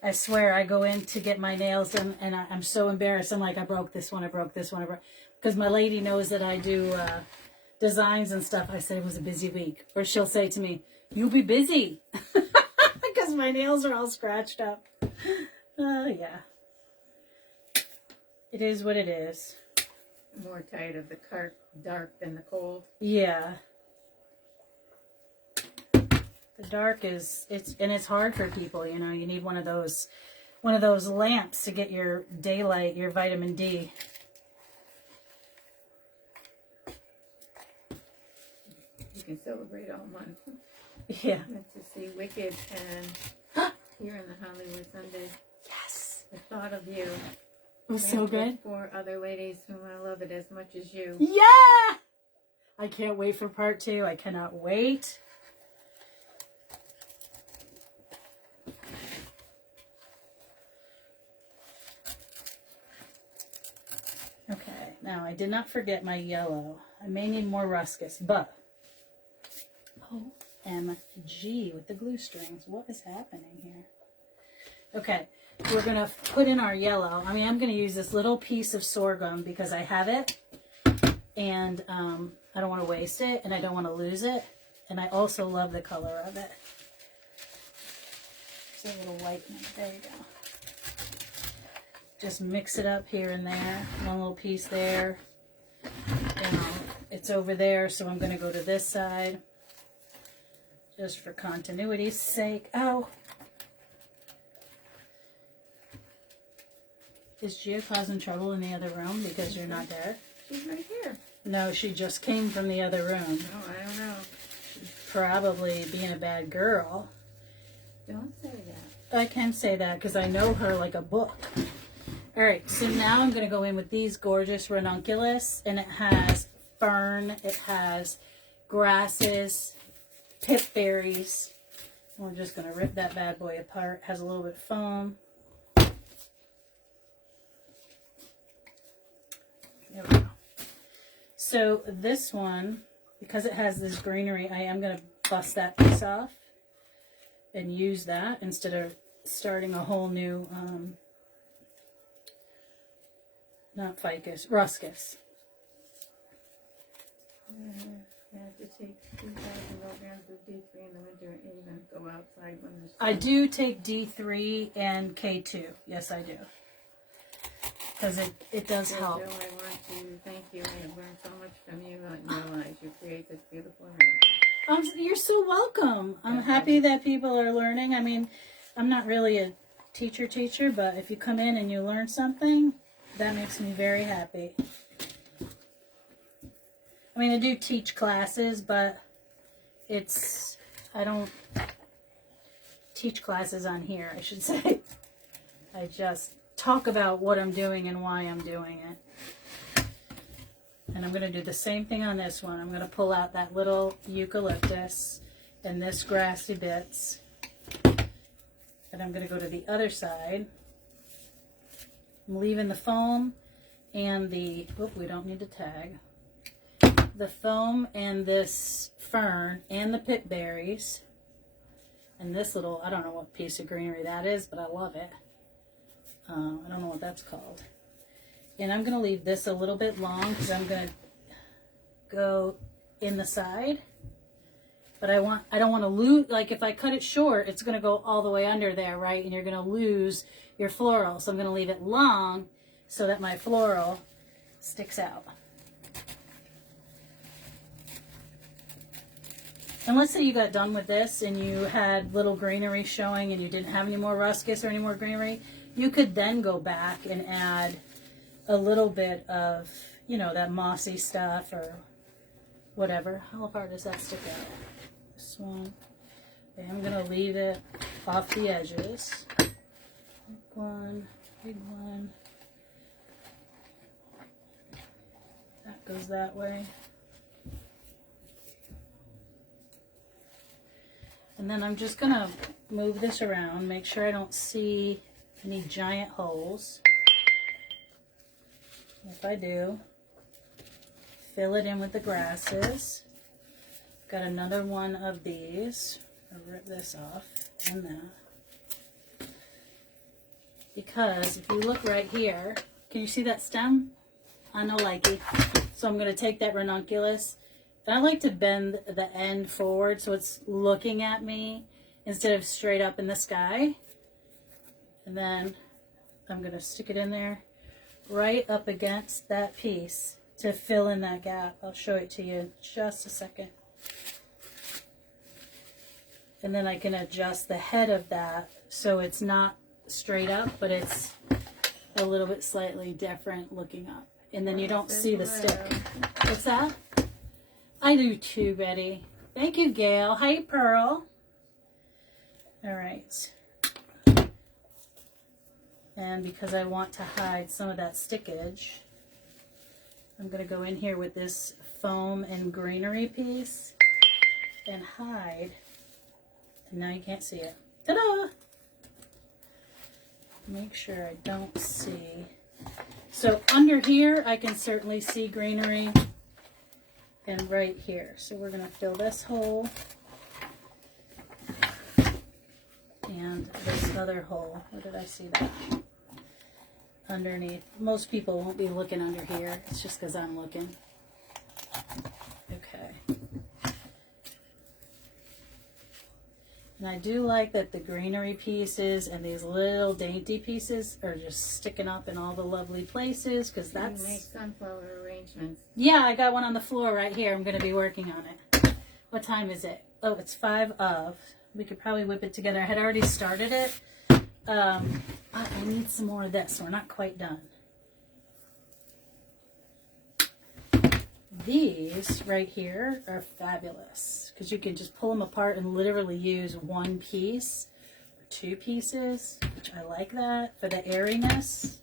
I swear, I go in to get my nails done, and I'm so embarrassed. I'm like, I broke this one, because my lady knows that I do designs and stuff. I said it was a busy week. Or she'll say to me, you'll be busy, because my nails are all scratched up. Yeah. It is what it is. More tired of the dark than the cold. Yeah. The dark is, it's hard for people, you know. You need one of those lamps to get your daylight, your vitamin D. You can celebrate all month. Yeah. Went to see Wicked and here in the Hollywood Sunday. Yes. The thought of you. It was so good. 4 other ladies who I love it as much as you. Yeah! I can't wait for part 2. I cannot wait. Okay, now I did not forget my yellow. I may need more ruscus, but OMG with the glue strings. What is happening here? Okay, we're going to put in our yellow. I mean, I'm going to use this little piece of sorghum because I have it, and I don't want to waste it, and I don't want to lose it, and I also love the color of it. There's a little white one. There you go. Just mix it up here and there. One little piece there. It's over there, so I'm going to go to this side. Just for continuity's sake. Oh! Is Gia causing trouble in the other room because you're not there? She's right here. No, she just came from the other room. Oh, I don't know. Probably being a bad girl. Don't say that. I can say that because I know her like a book. Alright, so now I'm going to go in with these gorgeous ranunculus, and it has fern, it has grasses, pip berries. We're just going to rip that bad boy apart. It has a little bit of foam. There we go. So this one, because it has this greenery, I am going to bust that piece off and use that instead of starting a whole new... not ficus, ruscus. You have to take 2,000 milligrams of D3 in the winter and even go outside when there's... I do take D3 and K2. Yes, I do. Because it does help. Jill, I want to thank you. I have learned so much from you in your lives. You create this beautiful environment. You're so welcome. I'm happy that people are learning. I mean, I'm not really a teacher, but if you come in and you learn something, that makes me very happy. I mean, I do teach classes, but I don't teach classes on here, I should say. I just talk about what I'm doing and why I'm doing it. And I'm going to do the same thing on this one. I'm going to pull out that little eucalyptus and this grassy bits. And I'm going to go to the other side. I'm leaving the foam and the, we don't need to tag. The foam and this fern and the pip berries. And this little, I don't know what piece of greenery that is, but I love it. I don't know what that's called. And I'm going to leave this a little bit long because I'm going to go in the side. But I don't want to lose, like if I cut it short, it's going to go all the way under there, right? And you're going to lose your floral. So I'm going to leave it long so that my floral sticks out. And let's say you got done with this and you had little greenery showing and you didn't have any more ruscus or any more greenery, you could then go back and add a little bit of, you know, that mossy stuff or whatever. How far does that stick out? This one. Okay, I'm going to leave it off the edges. Big one, big one. That goes that way. And then I'm just going to move this around, make sure I don't see any giant holes. If I do, fill it in with the grasses. Got another one of these. I'll rip this off and that. Because if you look right here, can you see that stem? I know likey. So I'm going to take that ranunculus. I like to bend the end forward so it's looking at me instead of straight up in the sky. And then I'm going to stick it in there right up against that piece to fill in that gap. I'll show it to you in just a second. And then I can adjust the head of that so it's not straight up, but it's a little bit slightly different looking up. And then you don't see the stick. What's that? I do too, Betty. Thank you, Gail. Hi, Pearl. All right. And because I want to hide some of that stickage, I'm going to go in here with this foam and greenery piece and hide. And now you can't see it. Ta-da! Make sure I don't see. So under here, I can certainly see greenery. And right here. So we're going to fill this hole and this other hole. Where did I see that? Underneath. Most people won't be looking under here. It's just because I'm looking. Okay. And I do like that the greenery pieces and these little dainty pieces are just sticking up in all the lovely places because that's... You make sunflower arrangements. Yeah, I got one on the floor right here. I'm going to be working on it. What time is it? Oh, it's 5 of. We could probably whip it together. I had already started it. But I need some more of this. We're not quite done. These right here are fabulous because you can just pull them apart and literally use one piece or 2 pieces, which I like that for the airiness.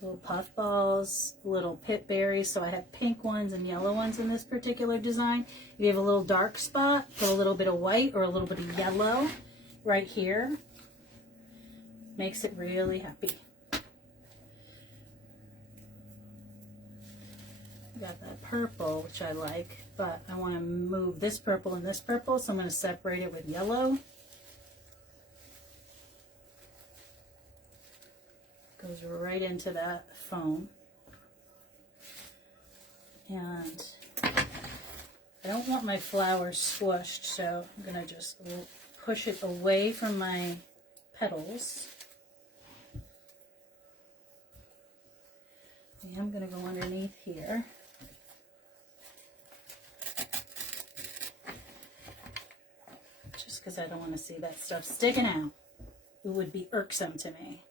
Little puff balls, little pip berries. So I have pink ones and yellow ones in this particular design. If you have a little dark spot, put a little bit of white or a little bit of yellow right here. Makes it really happy. Got that purple, which I like, but I want to move this purple and this purple, so I'm going to separate it with yellow. Goes right into that foam. And I don't want my flowers squished, so I'm going to just push it away from my petals. I'm going to go underneath here. Just because I don't want to see that stuff sticking out. It would be irksome to me.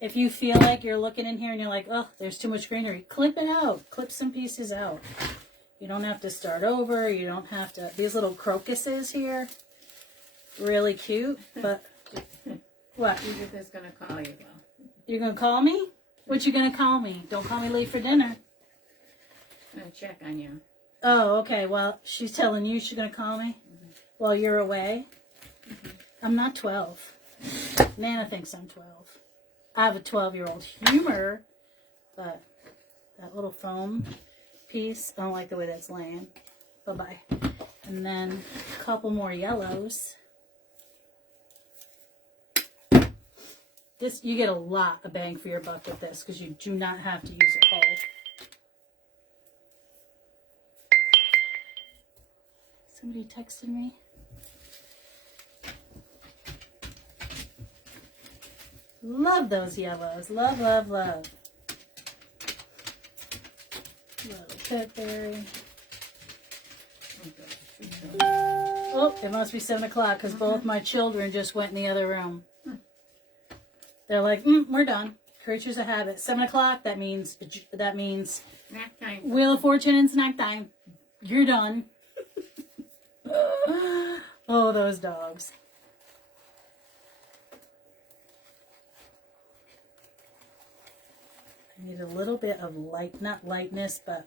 If you feel like you're looking in here and you're like, oh, there's too much greenery, clip it out. Clip some pieces out. You don't have to start over. You don't have to. These little crocuses here, really cute, but what? You're just going to call you, though. You're going to call me? What you going to call me? Don't call me late for dinner. I'm going to check on you. Oh, okay. Well, she's telling you she's going to call me while you're away. I'm not 12. Nana thinks I'm 12. I have a 12-year-old humor, but that little foam piece, I don't like the way that's laying. Bye-bye. And then a couple more yellows. This, you get a lot of bang for your buck with this because you do not have to use it whole. Somebody texted me. Love those yellows. Love, love, love. Little pitberry. Oh, it must be 7 o'clock because both my children just went in the other room. They're like, we're done. Creatures of habit. 7 o'clock. That means Snack time. Wheel of Fortune and snack time. You're done. Oh, those dogs. I need a little bit of not lightness, but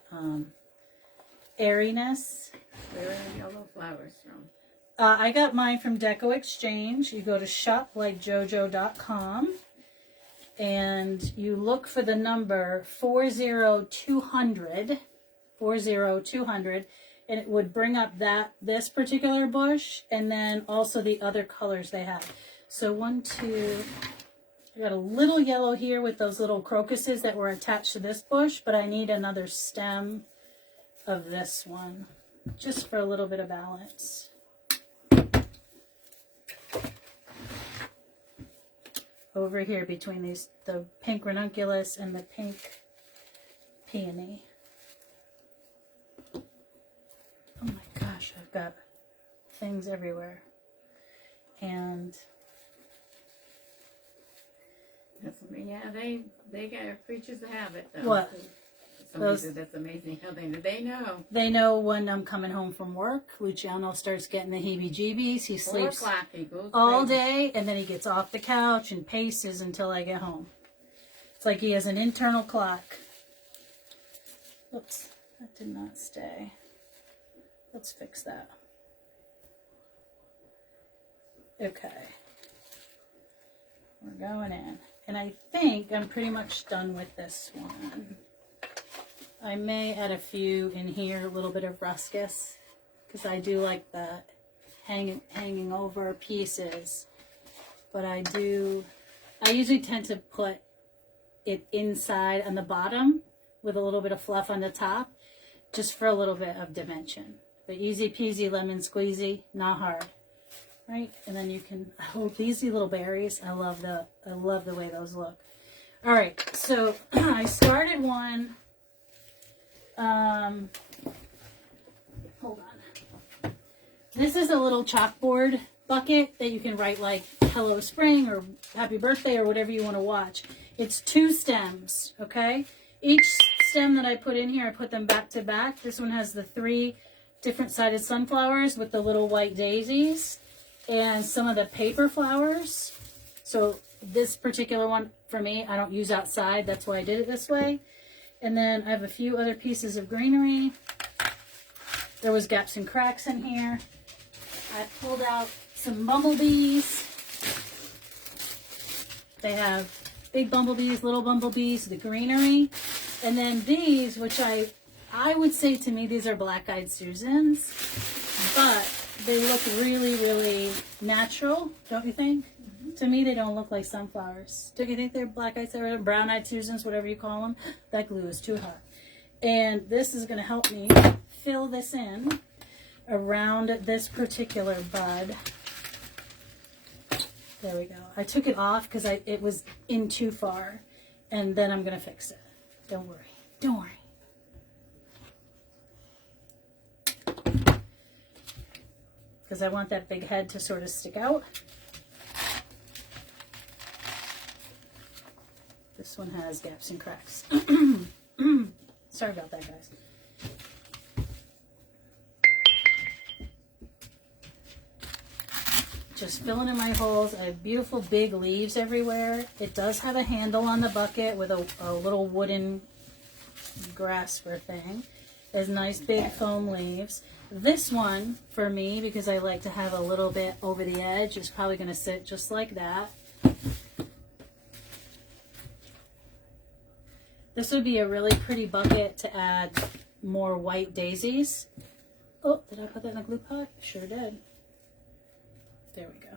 airiness. Where are the yellow flowers from? I got mine from Deco Exchange. You go to shoplikejojo.com and you look for the number 40200, and it would bring up this particular bush and then also the other colors they have. So 1, 2, I got a little yellow here with those little crocuses that were attached to this bush, but I need another stem of this one just for a little bit of balance. Over here between the pink ranunculus and the pink peony. Oh my gosh, I've got things everywhere. And yeah, they got creatures of habit, though. What? Somebody said that's amazing how they know. They know when I'm coming home from work. Luciano starts getting the heebie-jeebies. He 4 sleeps o'clock, he goes all crazy. day, and then he gets off the couch and paces until I get home. It's like he has an internal clock. Oops, that did not stay. Let's fix that. Okay. We're going in. And I think I'm pretty much done with this one. I may add a few in here, a little bit of ruscus, because I do like the hanging over pieces. But I usually tend to put it inside on the bottom with a little bit of fluff on the top, just for a little bit of dimension. But easy peasy lemon squeezy, not hard. Right? And then you can, oh, these little berries, I love the way those look. All right, so I started one, hold on. This is a little chalkboard bucket that you can write like Hello Spring or Happy Birthday or whatever you want to watch. It's 2 stems, okay? Each stem that I put in here, I put them back to back. This one has the 3 different sided sunflowers with the little white daisies and some of the paper flowers. So this particular one for me, I don't use outside. That's why I did it this way. And then I have a few other pieces of greenery. There was gaps and cracks in here. I pulled out some bumblebees. They have big bumblebees, little bumblebees, the greenery. And then these, which I would say to me, these are black-eyed Susans, but they look really, really natural, don't you think? Mm-hmm. To me, they don't look like sunflowers. Do you think they're black-eyed, or brown-eyed Susans, whatever you call them? That glue is too hot. And this is going to help me fill this in around this particular bud. There we go. I took it off because it was in too far. And then I'm going to fix it. Don't worry. Don't worry. Because I want that big head to sort of stick out. This one has gaps and cracks. Sorry about that, guys. Just filling in my holes. I have beautiful big leaves everywhere. It does have a handle on the bucket with a little wooden grasper thing. There's nice big foam leaves. This one, for me, because I like to have a little bit over the edge, is probably going to sit just like that. This would be a really pretty bucket to add more white daisies. Oh, did I put that in a glue pot? Sure did. There we go.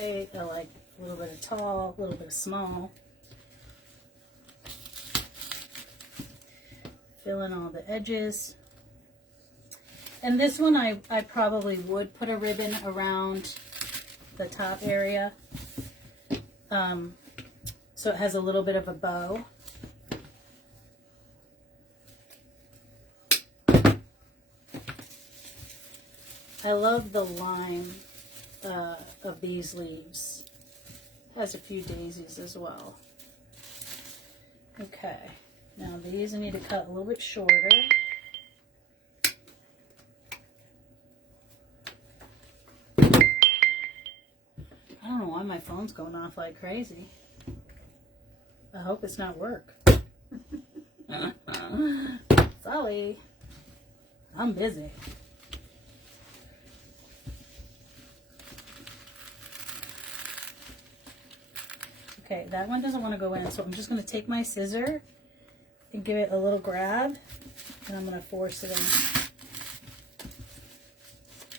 Okay, I like a little bit of tall, a little bit of small. Fill in all the edges. And this one I probably would put a ribbon around the top area. So it has a little bit of a bow. I love the line of these leaves. Has a few daisies as well. Okay, now these I need to cut a little bit shorter. I don't know why my phone's going off like crazy. I hope it's not work. Sorry, I'm busy. Okay, that one doesn't want to go in, so I'm just going to take my scissor and give it a little grab, and I'm going to force it in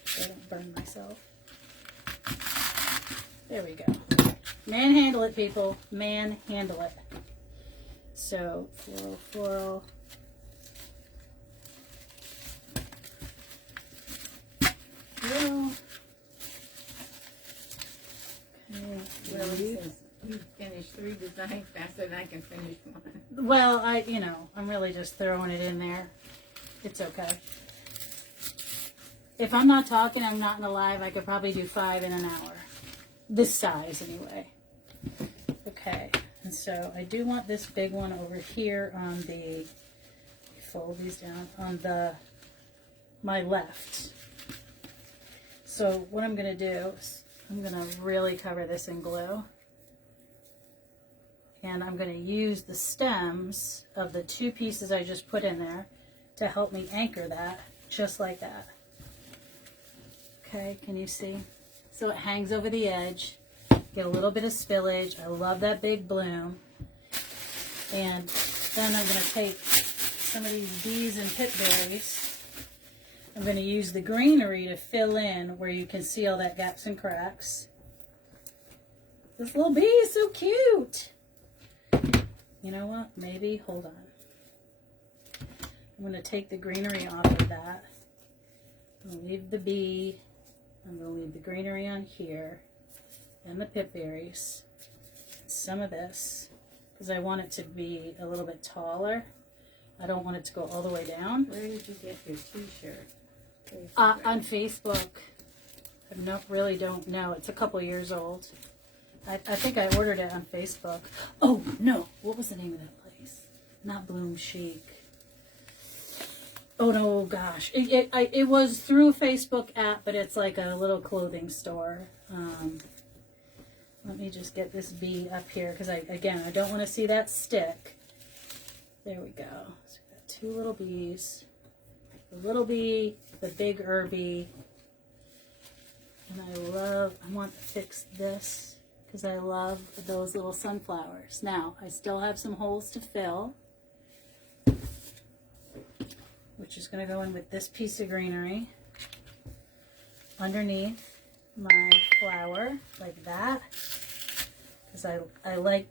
so I don't burn myself. There we go. Manhandle it, people. Manhandle it. So, floral, floral. Floral. Okay. You finished 3 designs faster than I can finish one. Well, I'm really just throwing it in there. It's okay. If I'm not talking, I'm not in the live, I could probably do 5 in an hour. This size, anyway. Okay, and so I do want this big one over here on the, fold these down, on my left. So what I'm going to do is I'm going to really cover this in glue. And I'm going to use the stems of the 2 pieces I just put in there to help me anchor that, just like that. Okay, can you see? So it hangs over the edge. Get a little bit of spillage. I love that big bloom. And then I'm going to take some of these bees and pipberries. I'm going to use the greenery to fill in where you can see all that gaps and cracks. This little bee is so cute. You know what? Maybe, hold on. I'm going to take the greenery off of that. I'm going to leave the bee. I'm going to leave the greenery on here. And the pipberries. Some of this. Because I want it to be a little bit taller. I don't want it to go all the way down. Where did you get your t-shirt? On Facebook. I really don't know. It's a couple years old. I think I ordered it on Facebook. Oh, no. What was the name of that place? Not Bloom Chic. Oh, no, gosh. It was through a Facebook app, but it's like a little clothing store. Let me just get this bee up here, because, I don't want to see that stick. There we go. So we got 2 little bees. The little bee, the big herby. And I want to fix this because I love those little sunflowers. Now, I still have some holes to fill, which is going to go in with this piece of greenery underneath my flower, like that, because I like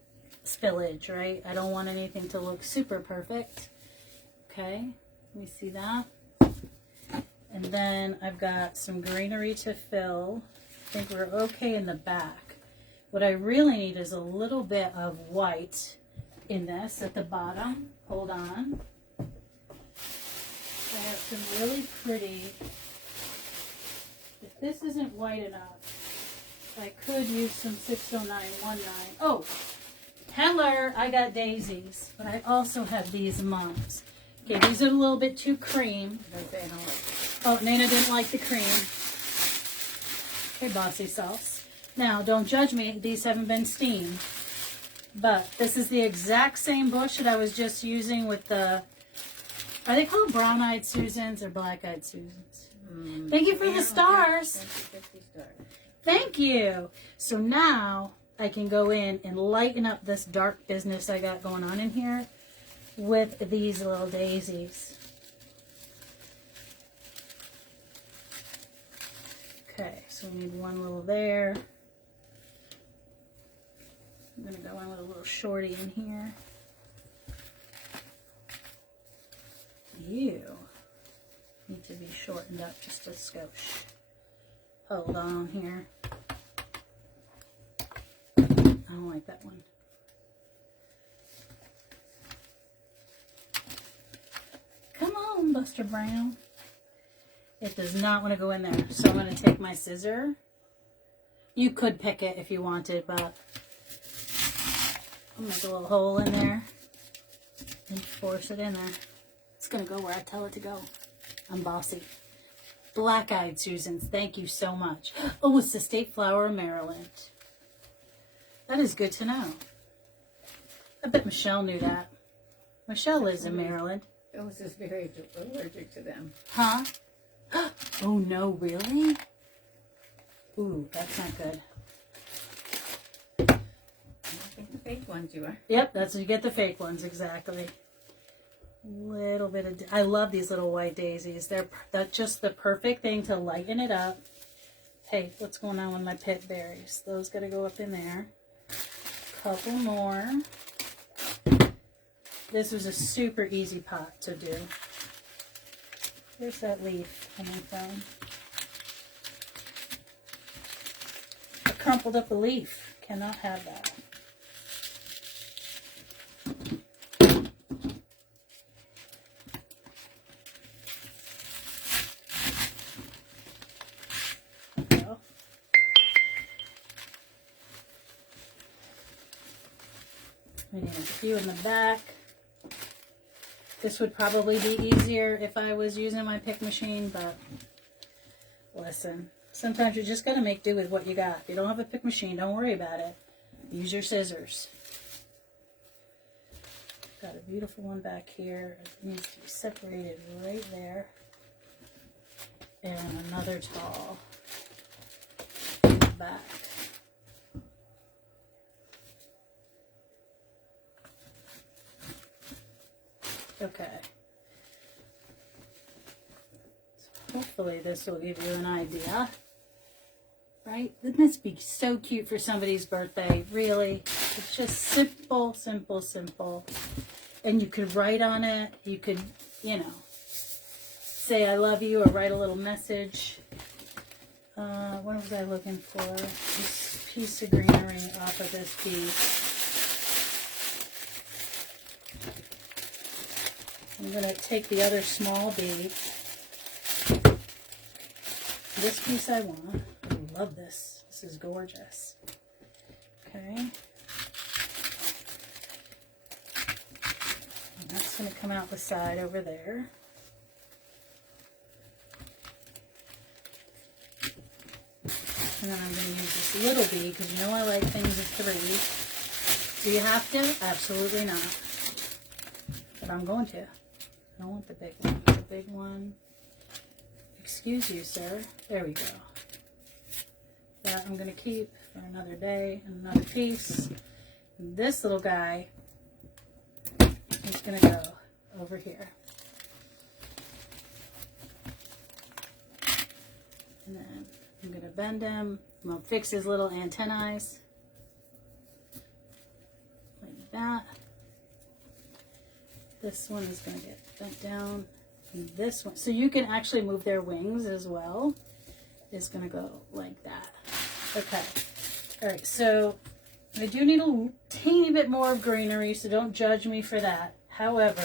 spillage, right? I don't want anything to look super perfect. Okay, let me see that. And then I've got some greenery to fill. I think we're okay in the back. What I really need is a little bit of white in this at the bottom. Hold on. I have some really pretty, if this isn't white enough, I could use some 60919. Oh, Heller, I got daisies, but I also have these mums. Okay, these are a little bit too cream. Oh, Nana didn't like the cream. Okay, bossy sauce. Now, don't judge me. These haven't been steamed. But this is the exact same bush that I was just using with the, are they called brown-eyed Susans or black-eyed Susans? Thank you for the stars. Thank you. So now I can go in and lighten up this dark business I got going on in here with these little daisies. Okay, so we need one little there. I'm going to go in with a little shorty in here. You need to be shortened up just a skosh. Hold on here. I don't like that one. Come on, Buster Brown. It does not want to go in there. So I'm going to take my scissor. You could pick it if you wanted, but I'll make a little hole in there and force it in there. It's going to go where I tell it to go. I'm bossy. Black-eyed Susans, thank you so much. Oh, it's the state flower of Maryland. That is good to know. I bet Michelle knew that. Michelle lives in Maryland. Phyllis is very allergic to them. Huh? Oh no, really? Ooh, that's not good. I think the fake ones you are. Yep, that's you get the fake ones, exactly. Little bit of, I love these little white daisies. That's just the perfect thing to lighten it up. Hey, what's going on with my pit berries? Those gotta go up in there. Couple more. This was a super easy pot to do. Where's that leaf coming from? I crumpled up a leaf. Cannot have that. There we go. We need a few in the back. This would probably be easier if I was using my pick machine, but listen, sometimes you just got to make do with what you got. If you don't have a pick machine, don't worry about it. Use your scissors. Got a beautiful one back here. It needs to be separated right there. And another tall in the back. Okay. So hopefully this will give you an idea. Right? Wouldn't this be so cute for somebody's birthday? Really? It's just simple, simple, simple. And you could write on it. You could, you know, say I love you or write a little message. What was I looking for? This piece of greenery off of this piece. I'm going to take the other small bee. This piece I want. I love this. This is gorgeous. Okay. And that's going to come out the side over there. And then I'm going to use this little bee because you know I like things of 3. Do you have to? Absolutely not. But I'm going to. I don't want the big one. The big one. Excuse you, sir. There we go. That I'm going to keep for another day and another piece. This little guy is going to go over here. And then I'm going to bend him. I'm going to fix his little antennae. Like that. This one is going to get bent down. And this one, so you can actually move their wings as well, is going to go like that. Okay. All right, so I do need a teeny bit more of greenery, so don't judge me for that. However,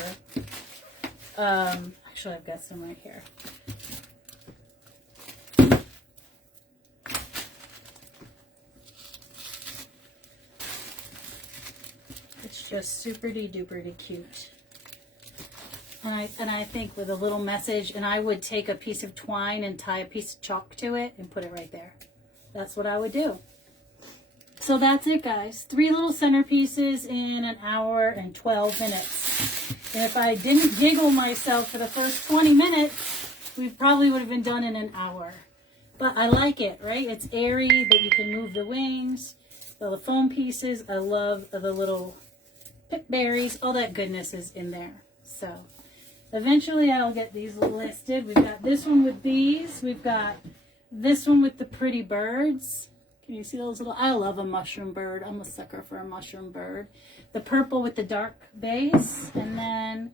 actually I've got some right here. It's just super-duper cute. And I think with a little message, and I would take a piece of twine and tie a piece of chalk to it and put it right there. That's what I would do. So that's it, guys. 3 little centerpieces in an hour and 12 minutes. And if I didn't giggle myself for the first 20 minutes, we probably would have been done in an hour. But I like it, right? It's airy, but you can move the wings. So the foam pieces, I love the little pip berries. All that goodness is in there. So eventually I'll get these listed. We've got this one with bees. We've got this one with the pretty birds. Can you see those little? I love a mushroom bird. I'm a sucker for a mushroom bird. The purple with the dark base. And then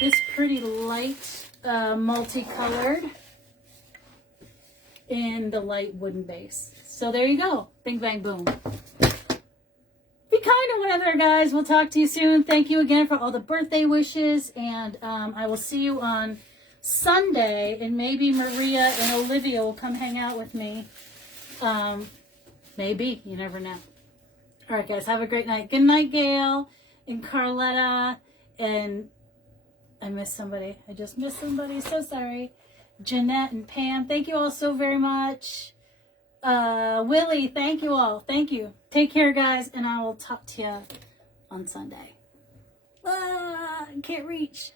this pretty light multicolored in the light wooden base. So there you go. Bing, bang, boom. Be kind to one another, guys. We'll talk to you soon. Thank you again for all the birthday wishes. And I will see you on Sunday. And maybe Maria and Olivia will come hang out with me. Maybe. You never know. All right, guys. Have a great night. Good night, Gail and Carletta. And I missed somebody. I just missed somebody. So sorry. Jeanette and Pam. Thank you all so very much. Willie, thank you all. Thank you. Take care, guys, and I will talk to you on Sunday. I can't reach.